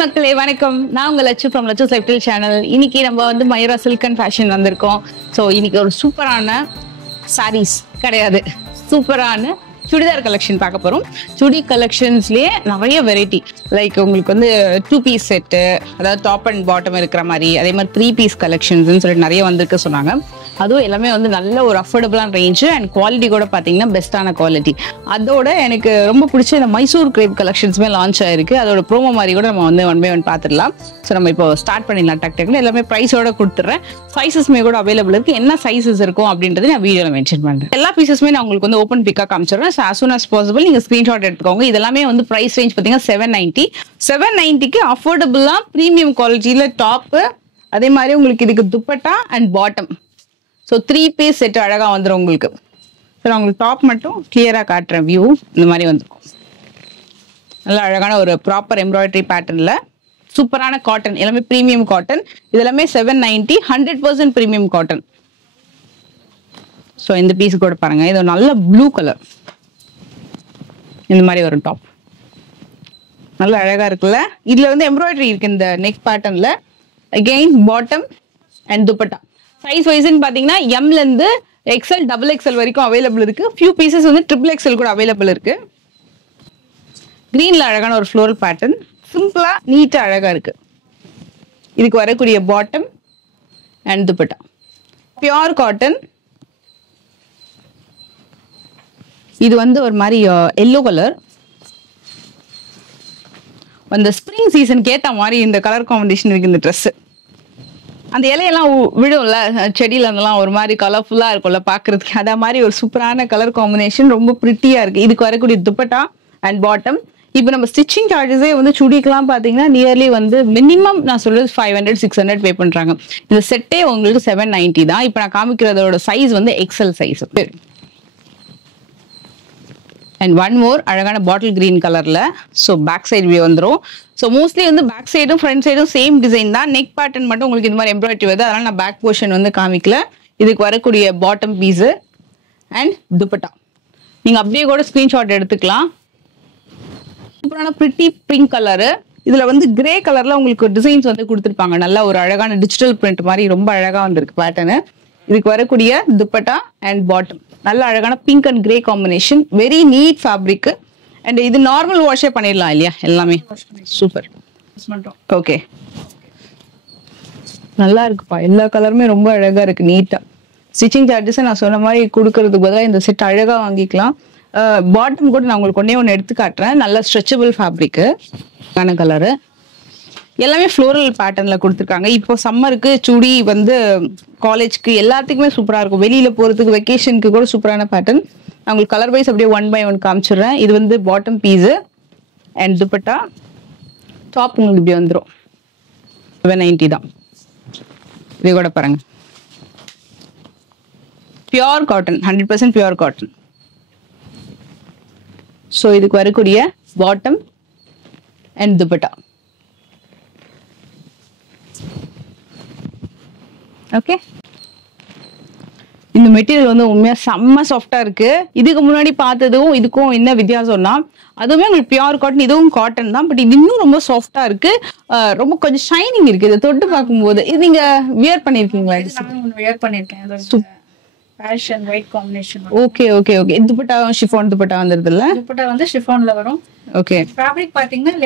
மக்களே வணக்கம். நான் உங்க Lakshu from Lakshu lifestyle channel. இன்னைக்கு நம்ம வந்து மயூரா சில்க் அண்ட் ஃபேஷன் வந்திருக்கோம். ஸோ இன்னைக்கு ஒரு சூப்பரான சாரீஸ் கிடையாது, சூப்பரான சுடிதார் கலெக்ஷன் பார்க்க போறோம். சுடி கலெக்ஷன்ஸ்லயே நிறைய வெரைட்டி, லைக் உங்களுக்கு வந்து 2 பீஸ் செட்டு, அதாவது டாப் அண்ட் பாட்டம் இருக்கிற மாதிரி, அதே மாதிரி 3 பீஸ் கலெக்ஷன்ஸ்னு சொல்லிட்டு நிறைய வந்திருக்கு சொன்னாங்க. அதுவும் எல்லாமே வந்து நல்ல ஒரு அஃபோர்டபுளான ரேஞ்சு அண்ட் குவாலிட்டி கூட பார்த்தீங்கன்னா பெஸ்ட்டான குவாலிட்டி. அதோட எனக்கு ரொம்ப பிடிச்ச இந்த மைசூர் கிரேப் கலெக்ஷன்ஸுமே லான்ச் ஆயிருக்கு. அதோட ப்ரோமோ மாதிரி கூட நம்ம வந்து ஒன் பை ஒன் பார்த்துடலாம். ஸோ நம்ம இப்போ ஸ்டார்ட் பண்ணிடலாம். டக்குன்னு எல்லாமே ப்ரைஸோட கொடுத்துட்றேன். சைஸஸ்மே கூட அவைலபிள் இருக்கு. என்ன சைஸஸ் இருக்கும் அப்படின்றது நான் வீடியோவில் மென்ஷன் பண்ணுறேன். எல்லா பீசஸுமே நான் உங்களுக்கு வந்து ஓப்பன் பிக்காக காமிச்சிடுறேன். So as soon as possible நீங்கள் ஸ்க்ரீன்ஷாட் எடுத்துக்கோங்க. இதெல்லாமே வந்து ப்ரைஸ் ரேஞ்ச் பார்த்தீங்கன்னா 790க்கு அஃபோர்டபுளாக ப்ரீமியம் குவாலிட்டியில் டாப்பு, அதே மாதிரி உங்களுக்கு இதுக்கு dupatta and bottom. So 3 piece set அழகாக வந்துடும் உங்களுக்கு. ஸோ நான் உங்களுக்கு டாப் மட்டும் கிளியராக காட்டுறேன். வியூ இந்த மாதிரி வந்துருக்கும். நல்லா அழகான ஒரு ப்ராப்பர் எம்ப்ராய்டரி பேட்டர்னில் சூப்பரான காட்டன், எல்லாமே ப்ரீமியம் காட்டன். இது எல்லாமே 790, 100% ப்ரீமியம் காட்டன். ஸோ இந்த பீஸ் கூட பாருங்க, இது நல்ல ப்ளூ கலர், இந்த மாதிரி ஒரு டாப் நல்ல அழகா இருக்குல்ல. இதுல வந்து எம்ப்ராய்டரி இருக்கு இந்த நெக் பேட்டர்ன்ல. Again bottom and dupatta. Size வைஸ்ன்னு பாத்தீங்கன்னா எம்ல இருந்து எக்ஸ்எல், டபுள் எக்ஸ்எல் வரைக்கும் அவைலபிள் இருக்கு. ஃபியூ பீசஸ் வந்து ட்ரிபிள் எக்ஸ்எல் கூட அவைலபிள் இருக்கு. கிரீன்ல அழகான ஒரு ஃப்ளோரல் பேட்டர்ன், சிம்பிளா நீட்டா அழகா இருக்கு. இதுக்கு வரக்கூடிய bottom and dupatta pure cotton. இது வந்து ஒரு மாதிரி எல்லோ கலர். அந்த ஸ்ப்ரிங் சீசனுக்கு ஏற்ற மாதிரி இந்த கலர் காம்பினேஷன் இருக்கு இந்த ட்ரெஸ். அந்த இலையெல்லாம் விடும்ல செடியில இருந்தெல்லாம் ஒரு மாதிரி கலர்ஃபுல்லா இருக்கும்ல பாக்குறதுக்கு, அதே மாதிரி ஒரு சூப்பரான கலர் காம்பினேஷன், ரொம்ப பிரிட்டியா இருக்கு. இதுக்கு வரக்கூடிய துப்பட்டா அண்ட் பாட்டம். இப்போ நம்ம ஸ்டிச்சிங் சார்ஜஸே வந்து சுடிக்கெல்லாம் பாத்தீங்கன்னா நியர்லி வந்து மினிமம் நான் சொல்றது 500-600 பே பண்றாங்க. இந்த செட்டே உங்களுக்கு 790 தான். இப்போ நான் காமிக்கிறதோட சைஸ் வந்து XL size. And one more அழகான பாட்டில் கிரீன் கலர்ல. ஸோ பேக் சைடு வியூ வந்துடும். ஸோ மோஸ்ட்லி வந்து பேக் சைடும் ஃப்ரண்ட் சைடும் சேம் டிசைன் தான். நெக் பேட்டர்ன் மட்டும் உங்களுக்கு இந்த மாதிரி எம்ப்ராய்டரி வருது, அதனால நான் பேக் போர்ஷன் வந்து காமிக்கல. இதுக்கு வரக்கூடிய பாட்டம் பீஸு அண்ட் துப்பட்டா நீங்க அப்படியே கூட ஸ்கிரீன்ஷாட் எடுத்துக்கலாம். சூப்பரான பிரிட்டி பிங்க் கலரு. இதுல வந்து கிரே கலர்ல உங்களுக்கு டிசைன்ஸ் வந்து கொடுத்துருப்பாங்க. நல்லா ஒரு அழகான டிஜிட்டல் பிரிண்ட் மாதிரி ரொம்ப அழகா வந்திருக்கு பேட்டர்னு. இதுக்கு வரக்கூடிய துப்பட்டா அண்ட் பாட்டம் நல்ல அழகான pink and grey combination, very neat fabric. And இது நார்மல் வாஷே பண்ணிடலாம் இல்லையா, எல்லாமே சூப்பர். ஓகே, நல்லா இருக்குப்பா. எல்லா கலருமே ரொம்ப அழகா இருக்கு, நீட்டா. ஸ்டிச்சிங் சார்ஜஸ் நான் சொன்ன மாதிரி கொடுக்கறதுக்கு பதிலாக இந்த செட் அழகா வாங்கிக்கலாம். பாட்டம் கூட நான் உங்களுக்கு ஒண்ணே எடுத்து காட்டுறேன். நல்ல ஸ்ட்ரெச்சபிள் ஃபேப்ரிக் கலரு. எல்லாமே ஃப்ளோரல் பேட்டர்ன்ல கொடுத்துருக்காங்க. இப்போ சம்மருக்கு சுடி வந்து காலேஜ்க்கு எல்லாத்துக்குமே சூப்பரா இருக்கும். வெளியில போறதுக்கு வெக்கேஷனுக்கு கூட சூப்பரான பேட்டர்ன். நான் உங்களுக்கு கலர் வைஸ் அப்படியே 1 by 1 காமிச்சிடுறேன். இது வந்து bottom piece and dupatta. Top உங்களுக்கு இப்படி வந்துடும். 790 தான். இது கூட பாருங்க, pure cotton, 100% pure cotton. So இதுக்கு வரக்கூடிய பாட்டம் அண்ட் துப்பட்டா. ஓகே, இந்த மெட்டீரியல் வந்து உண்மையா செம்ம சாஃப்டா இருக்கு. இதுக்கு முன்னாடி பார்த்ததும் இதுக்கும் என்ன வித்தியாசம்னா, அதுவுமே உங்களுக்கு பியூர் காட்டன், இதுவும் காட்டன் தான். பட் இது இன்னும் ரொம்ப சாஃப்டா இருக்கு. ரொம்ப கொஞ்சம் ஷைனிங் இருக்கு. இதை தொட்டு பார்க்கும்போது இது நீங்க வியர் பண்ணிருக்கீங்களா? வியர் பண்ணிருக்கேன். Fashion white combination. Okay okay okay. Dupatta chiffon dupatta வந்துருது இல்ல? துப்பட்டா வந்து ஷிஃபான்ல வரும். ஓகே. ஃபேப்ரிக் பாத்தீங்கன்னா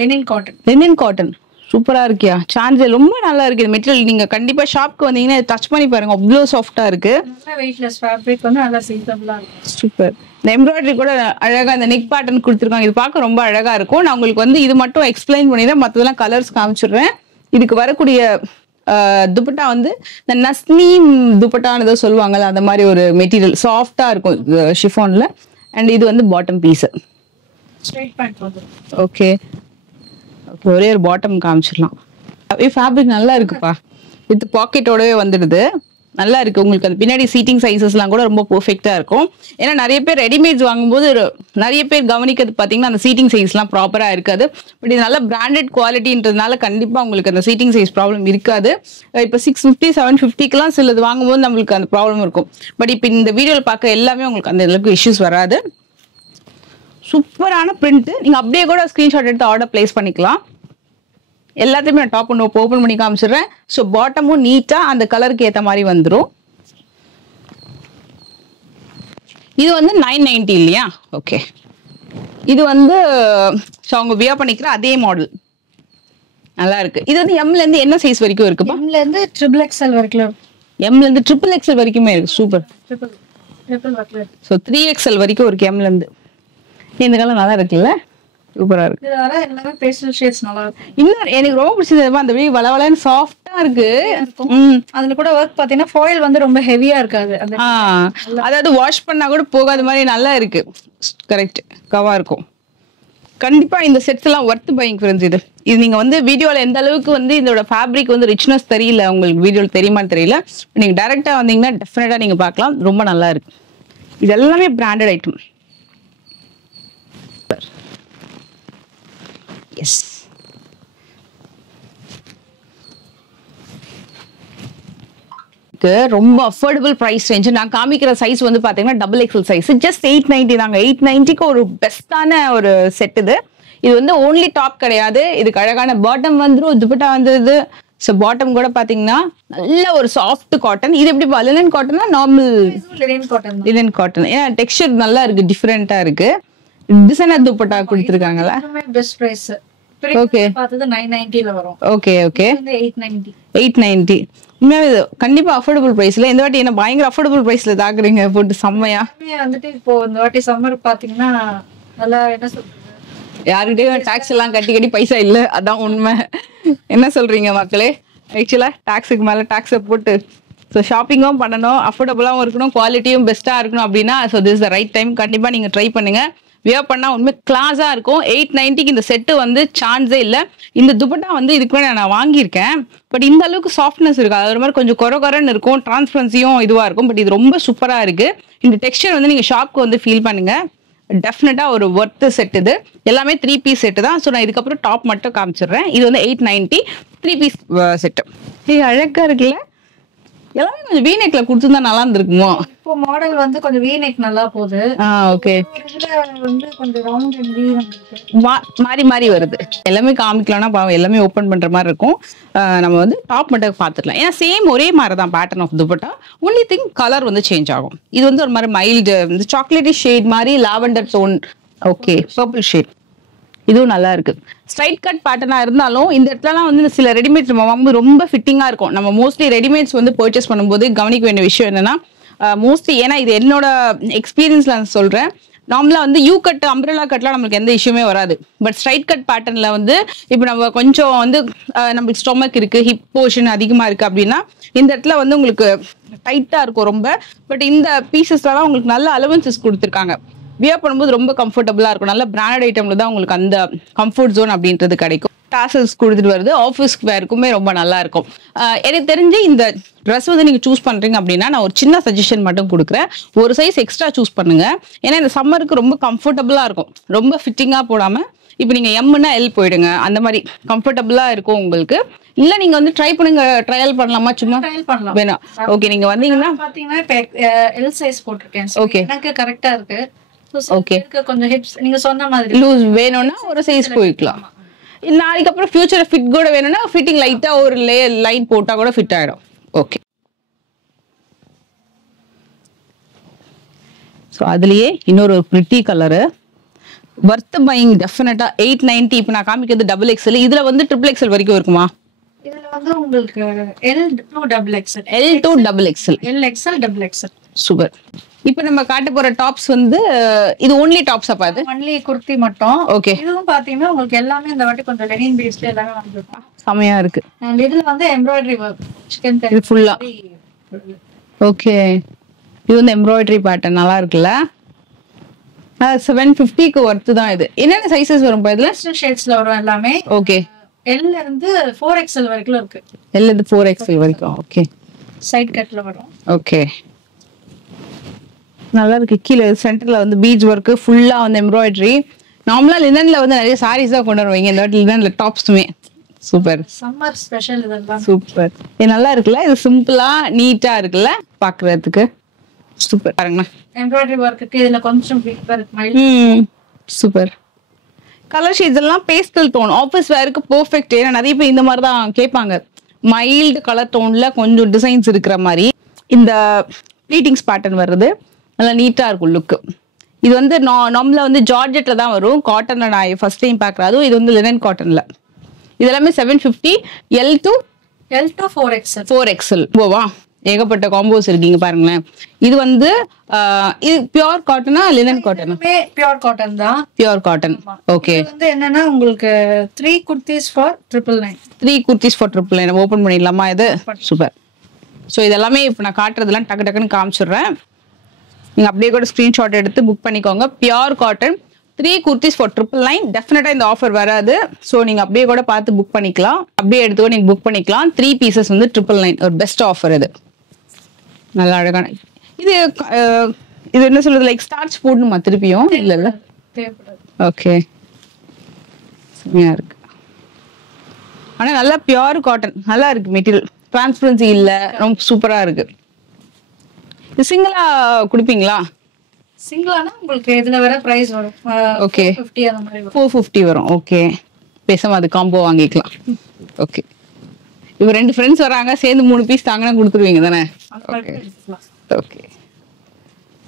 லெனின் காட்டன். லெனின் காட்டன் சூப்பரா இருக்கியா? சான்ஸ் ரொம்ப நல்லா இருக்கு இந்த மெட்டீரியல். நீங்க கண்டிப்பா ஷாப்க்கு வந்தீங்கன்னா டச் பண்ணி பாருங்க, அவ்வளவு சாஃப்டா இருக்கு. நல்ல வெயிட்லெஸ் ஃபேப்ரிக் வந்து நல்லா சீசபிளா இருக்கு. சூப்பர். இந்த எம்ப்ராய்டரி கூட அழகா இந்த நெக் பேட்டர்ன் கொடுத்துருக்காங்க. இது பார்க்க ரொம்ப அழகா இருக்கும். நான் உங்களுக்கு வந்து இது மட்டும் எக்ஸ்பிளைன் பண்ணிடுறேன், மற்றதெல்லாம் கலர்ஸ் காமிச்சிடுறேன். இதுக்கு வரக்கூடிய துப்பட்டா வந்து இந்த நஸ்மி துப்பட்டான்னு ஏதோ சொல்லுவாங்கல்ல, அந்த மாதிரி ஒரு மெட்டீரியல் சாஃப்டா இருக்கும் ஷிஃபான்ல. அண்ட் இது வந்து பாட்டம் பீஸ். ஸ்ட்ரைட் பேண்ட் வந்து ஓகே. ஒரே ஒரு பாட்டம் காமிச்சிடலாம். ஃபேப்ரிக் நல்லா இருக்குப்பா. வித் பாக்கெட்டோடவே வந்துடுது. நல்லா இருக்கு. உங்களுக்கு அந்த பின்னாடி சீட்டிங் சைஸஸ்லாம் கூட ரொம்ப பெர்ஃபெக்டா இருக்கும். ஏன்னா நிறைய பேர் ரெடிமேட்ஸ் வாங்கும்போது நிறைய பேர் கவனிக்கிறது பார்த்தீங்கன்னா அந்த சீட்டிங் சைஸ்லாம் ப்ராப்பரா இருக்காது. பட் இது நல்ல பிராண்டட் குவாலிட்டின்றதுனால கண்டிப்பா உங்களுக்கு அந்த சீட்டிங் சைஸ் ப்ராப்ளம் இருக்காது. இப்போ 650, 750க்குலாம் சிலது வாங்கும்போது நம்மளுக்கு அந்த ப்ராப்ளம் இருக்கும். பட் இப்போ இந்த வீடியோவில் பார்க்க எல்லாமே உங்களுக்கு அந்த அளவுக்கு இஷ்யூஸ் வராது. சூப்பரான பிரிண்ட். நீங்க அப்படியே கூட ஸ்கிரீன்ஷாட் எடுத்து ஆர்டர் பிளேஸ் பண்ணிக்கலாம். எல்லாத்தையுமே நான் டாப் ஒன்று ஓப்பன் பண்ணி காமிச்சிடுறேன். ஸோ பாட்டமும் நீட்டாக அந்த கலருக்கு ஏற்ற மாதிரி வந்துடும். இது வந்து 990 இல்லையா? ஓகே. இது வந்து ஸோ அவங்க வியர் பண்ணிக்கிற அதே மாடல் நல்லா இருக்கு. இது வந்து எம்ல இருந்து என்ன சைஸ் வரைக்கும் இருக்குப்பா? எம்ல இருந்து ட்ரிபிள் எக்ஸ்எல் வரைக்கும். எம்ல இருந்து ட்ரிபிள் எக்ஸ்எல் வரைக்குமே இருக்கு. சூப்பர். ட்ரிபிள் வரைக்கும். ஸோ 3XL வரைக்கும் இருக்கு எம்ல இருந்து. இந்த கலர் நல்லா இருக்குல்ல? சூப்பரா இருக்கு. இதனால எல்லாமே பேஸ்டல் ஷேட்ஸ் நல்லா இருக்கு. இன்னும் எனக்கு ரொம்ப பிடிச்சது அந்த வீ வளவளன்னு சாஃப்டா இருக்கு. அதுல கூட ஒர்க் பாத்தீங்கன்னா ஃபாயில் வந்து ரொம்ப ஹெவியா இருக்காது. அதாவது வாஷ் பண்ணா கூட போகாத மாதிரி நல்லா இருக்கு. கரெக்ட். கவா இருக்கும். கண்டிப்பா இந்த செட்ஸ் எல்லாம் ஒர்த் பையிங் ஃப்ரெண்ட்ஸ். இது நீங்க வந்து வீடியோல எந்த அளவுக்கு வந்து இதோட ஃபேப்ரிக் வந்து ரிச்னஸ் தெரியல, உங்களுக்கு வீடியோல தெரியுமான்னு தெரியல. நீங்க டைரக்டா வந்தீங்கன்னா டெஃபினட்டா நீங்க பார்க்கலாம். ரொம்ப நல்லா இருக்கு. இது எல்லாமே பிராண்டட் ஐட்டம். எஸ். ரொம்ப அஃபோர்டபுள் பிரைஸ் ரேஞ்ச். நான் காமிக்கிற சைஸ் வந்து பாத்தீங்கன்னா XXL சைஸ். ஜஸ்ட் 890 தாங்க. 890க்கு ஒரு பெஸ்டான ஒரு செட் இது. இது வந்து ஓன்லி டாப் கிடையாது. இதுக்கு அழகான பாட்டம் வந்துடும், துப்பட்டா வந்தது. ஸோ பாட்டம் கூட பாத்தீங்கன்னா நல்ல ஒரு சாஃப்ட் காட்டன். இது எப்படி லினன் காட்டனா நார்மல் லினன் காட்டன்? ஏன்னா டெக்ஸ்சர் நல்லா இருக்கு, டிஃபரெண்டா இருக்கு. டிசைனர் துப்பட்டா கொடுத்துருக்காங்களா? Best price. ஓகே. பார்த்தது 990 ல வரும். Okay okay. 890. 890 கண்டிப்பா அஃபோர்டபுள் பிரைஸ்ல. இந்த வாட்டி என்ன பயங்கர அஃபோர்டபுள் பிரைஸ்ல தாக்குறீங்க போட்டு செம்மையா. வந்துட்டு இப்போ இந்த வாட்டி சம்மர் பாத்தீங்கன்னா நல்லா என்ன சொல்றது, யாருக்கிட்டையும் டாக்ஸ் எல்லாம் கட்டி கட்டி பைசா இல்ல. அதான் உண்மை. என்ன சொல்றீங்க மக்களே? ஆக்சுவலா டாக்ஸுக்கு மேல டாக்ஸை போட்டு ஸோ ஷாப்பிங்கும் பண்ணணும், அஃபோர்டபுளாகவும் இருக்கணும், குவாலிட்டியும் பெஸ்டா இருக்கணும் அப்படின்னா so this is the right time. கண்டிப்பா நீங்க ட்ரை பண்ணுங்க. வியர் பண்ணா உண்மை கிளாஸா இருக்கும். 890க்கு இந்த செட்டு வந்து சான்ஸே இல்லை. இந்த துப்பட்டா வந்து இதுக்கு மேலே நான் வாங்கியிருக்கேன். பட் இந்த அளவுக்கு சாஃப்ட்னஸ் இருக்கு. அது ஒரு மாதிரி கொஞ்சம் கொரன்னு இருக்கும், டிரான்ஸ்பரன்சியும் இதுவா இருக்கும். பட் இது ரொம்ப சூப்பரா இருக்கு. இந்த டெக்ஸ்சர் வந்து நீங்க ஷாப்க்கு வந்து ஃபீல் பண்ணுங்க. டெஃபினட்டா ஒரு ஒர்த் செட். இது எல்லாமே 3 பீஸ் செட்டு தான். ஸோ நான் இதுக்கப்புறம் டாப் மட்டும் காமிச்சிடுறேன். இது வந்து 890 3 பீஸ் செட்டு. அழகா இருக்குல்ல? எல்லாமே கொஞ்சம் வீநெக்ல கொடுத்துருந்தா நல்லா இருந்திருக்குமோ? இப்போ மாடல் வந்து கொஞ்சம் வீநெக் நல்லா போகுது. ஓகே. இதுல வந்து கொஞ்சம் ரவுண்ட் அண்ட் வீ மாறி மாறி வருது. எல்லாமே காமிக்கலாம்னா பாவம் எல்லாமே ஓப்பன் பண்ற மாதிரி இருக்கும். நம்ம வந்து டாப் மட்டும் பார்த்துக்கலாம். ஏன்னா சேம் ஒரே மாதிரி தான் pattern of dupatta. Only thing colour வந்து சேஞ்ச் ஆகும். இது வந்து ஒரு மாதிரி மைல்டு சாக்லேட்டி ஷேட் மாதிரி lavender tone. Okay. Purple shade. இதுவும் நல்லா இருக்கு. ஸ்ட்ரைட் கட் பேட்டர்னா இருந்தாலும் இந்த இடத்துலலாம் வந்து சில ரெடிமேட்ஸ் நம்ம வாங்கும்போது ரொம்ப ஃபிட்டிங்கா இருக்கும். நம்ம மோஸ்ட்லி ரெடிமேட்ஸ் வந்து பர்ச்சேஸ் பண்ணும்போது கவனிக்க வேண்டிய விஷயம் என்னன்னா மோஸ்ட்லி, ஏன்னா இது என்னோட எக்ஸ்பீரியன்ஸ்ல நான் சொல்றேன், நார்மலா வந்து யூ கட் அம்ப்ரெல்லா கட்லாம் நம்மளுக்கு எந்த இஷ்யூமே வராது. பட் ஸ்ட்ரைட் கட் பேட்டர்ன்ல வந்து இப்போ நம்ம கொஞ்சம் வந்து நம்மளுக்கு ஸ்டொமக் இருக்கு, ஹிப் போர்ஷன் அதிகமா இருக்கு அப்படின்னா இந்த இடத்துல வந்து உங்களுக்கு டைட்டா இருக்கும் ரொம்ப. பட் இந்த பீசஸ்லாம் உங்களுக்கு நல்ல அலவன்சஸ் கொடுத்துருக்காங்க. வியர் பண்ணும்போது ரொம்ப கம்ஃபர்டபுளா இருக்கும். நல்ல பிராண்டட் ஐட்டம்ல தான் உங்களுக்கு அந்த கம்ஃபர்ட் ஜோன் அப்படின்றது கிடைக்கும். டாசல்ஸ் கொடுத்துட்டு வருது. ஆஃபீஸ் வேருக்குமே ரொம்ப நல்லா இருக்கும். எனக்கு தெரிஞ்சு இந்த ட்ரெஸ் வந்து நீங்க சூஸ் பண்றீங்க அப்படின்னா நான் ஒரு சின்ன சஜஷன் மட்டும் கொடுக்குறேன். ஒரு சைஸ் எக்ஸ்ட்ரா சூஸ் பண்ணுங்க. ஏன்னா இந்த சம்மருக்கு ரொம்ப கம்ஃபர்டபுளா இருக்கும். ரொம்ப ஃபிட்டிங்கா போடாம இப்போ நீங்க எம்னா எல் போயிடுங்க. அந்த மாதிரி கம்ஃபர்டபுளா இருக்கும் உங்களுக்கு. இல்ல நீங்க வந்து ட்ரை பண்ணுங்க. ட்ரையல் பண்ணலாமா? சும்மா ட்ரையல் பண்ணலாம். வேணாம். ஓகே. நீங்க வந்தீங்கன்னா பாத்தீங்கன்னா இப்போ எல் சைஸ் போட்டிருக்கேன். ஓகே. எனக்கு கரெக்டா இருக்கு. ஓகே. கொஞ்சம் ஹிப்ஸ் நீங்க சொன்ன மாதிரி லூஸ் வேணும்னா ஒரு சைஸ் போய்க்கலாம். நாளைக்கு அப்புறம் ஃபியூச்சர் ஃபிட் கூட வேணும்னா ஃபிட்டிங் லைட்டா ஒரு லைன் போட்டா கூட ஃபிட் ஆயிடும். ஓகே. ஸோ அதுலயே இன்னொரு பிரிட்டி கலரு வர்த் பையிங் டெஃபினட்டா. 890. இப்போ நான் காமிக்கிறது XXL. இதுல வந்து XXL வரைக்கும் இருக்குமா? இதுல வந்து உங்களுக்கு L to XXL. L to XXL. LXL XXL. Super. இப்போ நம்ம காட்ட போற டாப்ஸ் வந்து இது ஒன்லி டாப்ஸ் அப்பா? அது ஒன்லி குர்த்தி மட்டும். ஓகே. இதுவும் பாத்தீங்கன்னா உங்களுக்கு எல்லாமே இந்த வாட்டி கொஞ்சம் லெனின் பேஸ்ட் எல்லாமே வந்திருக்கும். செமையா இருக்கு. அண்ட் இதுல வந்து எம்ப்ராய்டரி வர்க் சிக்கன் இது ஃபுல்லா. ஓகே. இது வந்து எம்ப்ராய்டரி பேட்டர்ன் நல்லா இருக்குல்ல? 750க்கு ஒர்த்து தான் இது. என்னென்ன சைஸஸ் வரும் இதுல? பேஸ்டல் ஷேட்ஸ்ல வரும் எல்லாமே. ஓகே. L ல இருந்து 4XL வரைக்கும் இருக்கு. L இருந்து 4XL வரைக்கும். ஓகே. சைடு கட்ல வரும். ஓகே. நல்லா இருக்கு. கீழே சென்டர்ல வந்து பீட்ஸ் ஒர்க் ஃபுல்லா வந்து எம்ப்ராய்டரி. நார்மலா லினன்ல வந்து நிறைய சாரீஸ் தான் கொண்டு வருவீங்க. இந்த வாட்டி லினன்ல டாப்ஸுமே சூப்பர். சம்மர் ஸ்பெஷல் இதெல்லாம் சூப்பர். இது நல்லா இருக்குல்ல? இது சிம்பிளா நீட்டா இருக்குல்ல பாக்குறதுக்கு? சூப்பர். பாருங்க எம்ப்ராய்டரி ஒர்க்குக்கு இதுல கொஞ்சம் பிக் ஒர்க் மாதிரி. சூப்பர். கலர் ஷேட்ஸ் எல்லாம் பேஸ்டல் டோன் ஆஃபீஸ் வேருக்கு பெர்ஃபெக்ட். ஏன்னா நிறைய பேர் இந்த மாதிரி தான் கேட்பாங்க, மைல்டு கலர் டோன்ல கொஞ்சம் டிசைன்ஸ் இருக்கிற மாதிரி. இந்த ப்ளீட்டிங்ஸ் பேட்டர்ன் வருது, நல்லா நீட்டா இருக்கும் லுக்கு. இது வந்து நார்மலா வந்து ஜார்ஜெட்ல தான் வரும், காட்டன்ல நான் ஃபர்ஸ்ட் டைம் பார்க்குறேன். அதுவும் இது வந்து லினன் காட்டன்ல. இது எல்லாமே 750 L to 4XL. 4XL. ஓவா, ஏகப்பட்ட காம்போஸ் இருக்கீங்க பாருங்களேன். இது வந்து இது பியூர் காட்டனா லினன் காட்டனா? பியூர் காட்டன் தான். Pure cotton. ஓகே. இது வந்து என்னன்னா உங்களுக்கு 3 kurtis for 999. 3 kurtis for 999. Open பண்ணிடலாமா? இது சூப்பர். ஸோ இதெல்லாமே இப்போ நான் காட்டுறதுலாம் டக்கு டக்குன்னு காமிச்சிடுறேன். நீங்க அப்படியே கூட ஸ்கிரீன்ஷாட் எடுத்து புக் பண்ணிக்கோங்க. Pure cotton 3 kurtis for 999. டெஃபினட்டா இந்த ஆஃபர் வராது. ஸோ நீங்க அப்படியே கூட பார்த்து புக் பண்ணிக்கலாம். அப்படியே எடுத்து நீங்க புக் பண்ணிக்கலாம். 3 pieces வந்து 999. ஒரு பெஸ்ட் ஆஃபர் இது. நல்லா அழகான இது. இது என்ன சொல்றது, லைக் ஸ்டார்ச் போடணுமா திருப்பியும்? இல்ல ஓகே, செம்மையா இருக்கு. ஆனா நல்லா பியூர் காட்டன், நல்லா இருக்கு மெட்டீரியல், டிரான்ஸ்பரன்சி இல்ல, ரொம்ப சூப்பரா இருக்கு. இது சிங்கிளா கொடுப்பீங்களா? சிங்கிளானா உங்களுக்கு இதுல வேற பிரைஸ் வரும். ஓகே, 450 அந்த மாதிரி வரும். 450 வரும். ஓகே, பேசாம அது காம்போ வாங்கிக்கலாம். ஓகே, இப்போ 2 ஃப்ரெண்ட்ஸ் வராங்க, சேர்ந்து 3 பீஸ் தாங்கன்னா கொடுத்துருவீங்க தானே? Okay okay.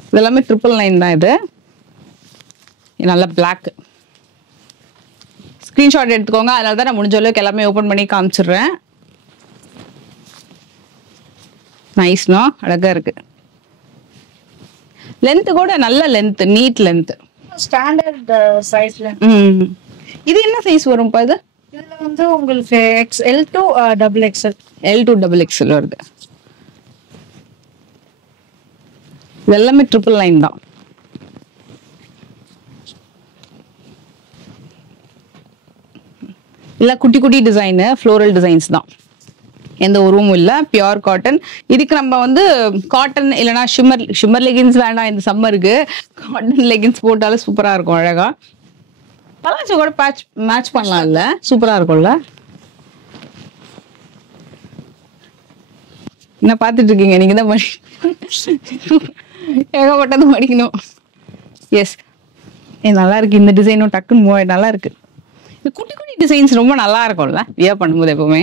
இதெல்லாமே 999 தான். இது நல்ல பிளாக். ஸ்கிரீன்ஷாட் எடுத்துக்கோங்க. அதனால தான் நான் முடிஞ்ச அளவுக்கு எல்லாமே ஓபன் பண்ணி காமிச்சிடுறேன். நைஸ்னா, அழகா இருக்கு. லென்த் கூட நல்ல லென்த், நீட் லென்த், ஸ்டாண்டர்ட் சைஸ்ல. இது என்ன சைஸ் வரும்பா இது? இதுல வந்து உங்களுக்கு XL to XXL. L to XXL வருது. இது எல்லாமே 999 தான். இல்ல குட்டி குட்டி டிசைன், ஃப்ளோரல் டிசைன்ஸ் தான். எந்த உருவமும் இல்ல, பியூர் காட்டன். இதுக்கு நம்ம வந்து காட்டன் இல்லைன்னா ஷிம்மர் லெகின்ஸ் வேண்டாம் இந்த சம்மருக்கு. காட்டன் லெகின்ஸ் போட்டாலும் சூப்பரா இருக்கும், அழகா. பலாச்சோ கூட மேட்ச் பண்ணலாம் இல்ல? சூப்பரா இருக்கும்ல. என்ன பாத்துட்டு இருக்கீங்க? நீங்க தான் ஏகப்பட்டது மடிக்கணும். எஸ், நல்லா இருக்கு இந்த டிசைனும். டக்குன்னு நல்லா இருக்கு. இந்த குட்டி குட்டி டிசைன்ஸ் ரொம்ப நல்லா இருக்கும்ல வியர் பண்ணும்போது. எப்பவுமே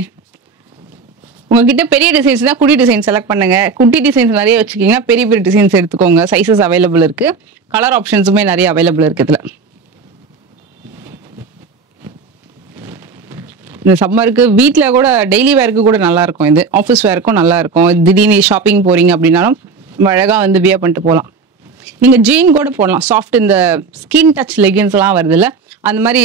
உங்ககிட்ட பெரிய டிசைன்ஸ் தான், குட்டி டிசைன் செலக்ட் பண்ணுங்க. குட்டி டிசைன்ஸ் நிறைய வச்சுக்கீங்கன்னா பெரிய பெரிய டிசைன்ஸ் எடுத்துக்கோங்க. சைசஸ் அவைலபிள் இருக்கு, கலர் ஆப்ஷன்ஸுமே நிறைய அவைலபிள் இருக்கு இதுல. இந்த சம்மருக்கு வீட்டுல கூட டெய்லி வேருக்கு கூட நல்லா இருக்கும். இது ஆஃபீஸ் வேருக்கும் நல்லா இருக்கும். திடீர்னு ஷாப்பிங் போறீங்க அப்படின்னாலும் அழகா வந்து வியர் பண்ணிட்டு போகலாம். நீங்க ஜீன் கூட போடலாம். சாஃப்ட் இந்த ஸ்கின் டச் லெகின்ஸ் எல்லாம் வருது இல்ல, அந்த மாதிரி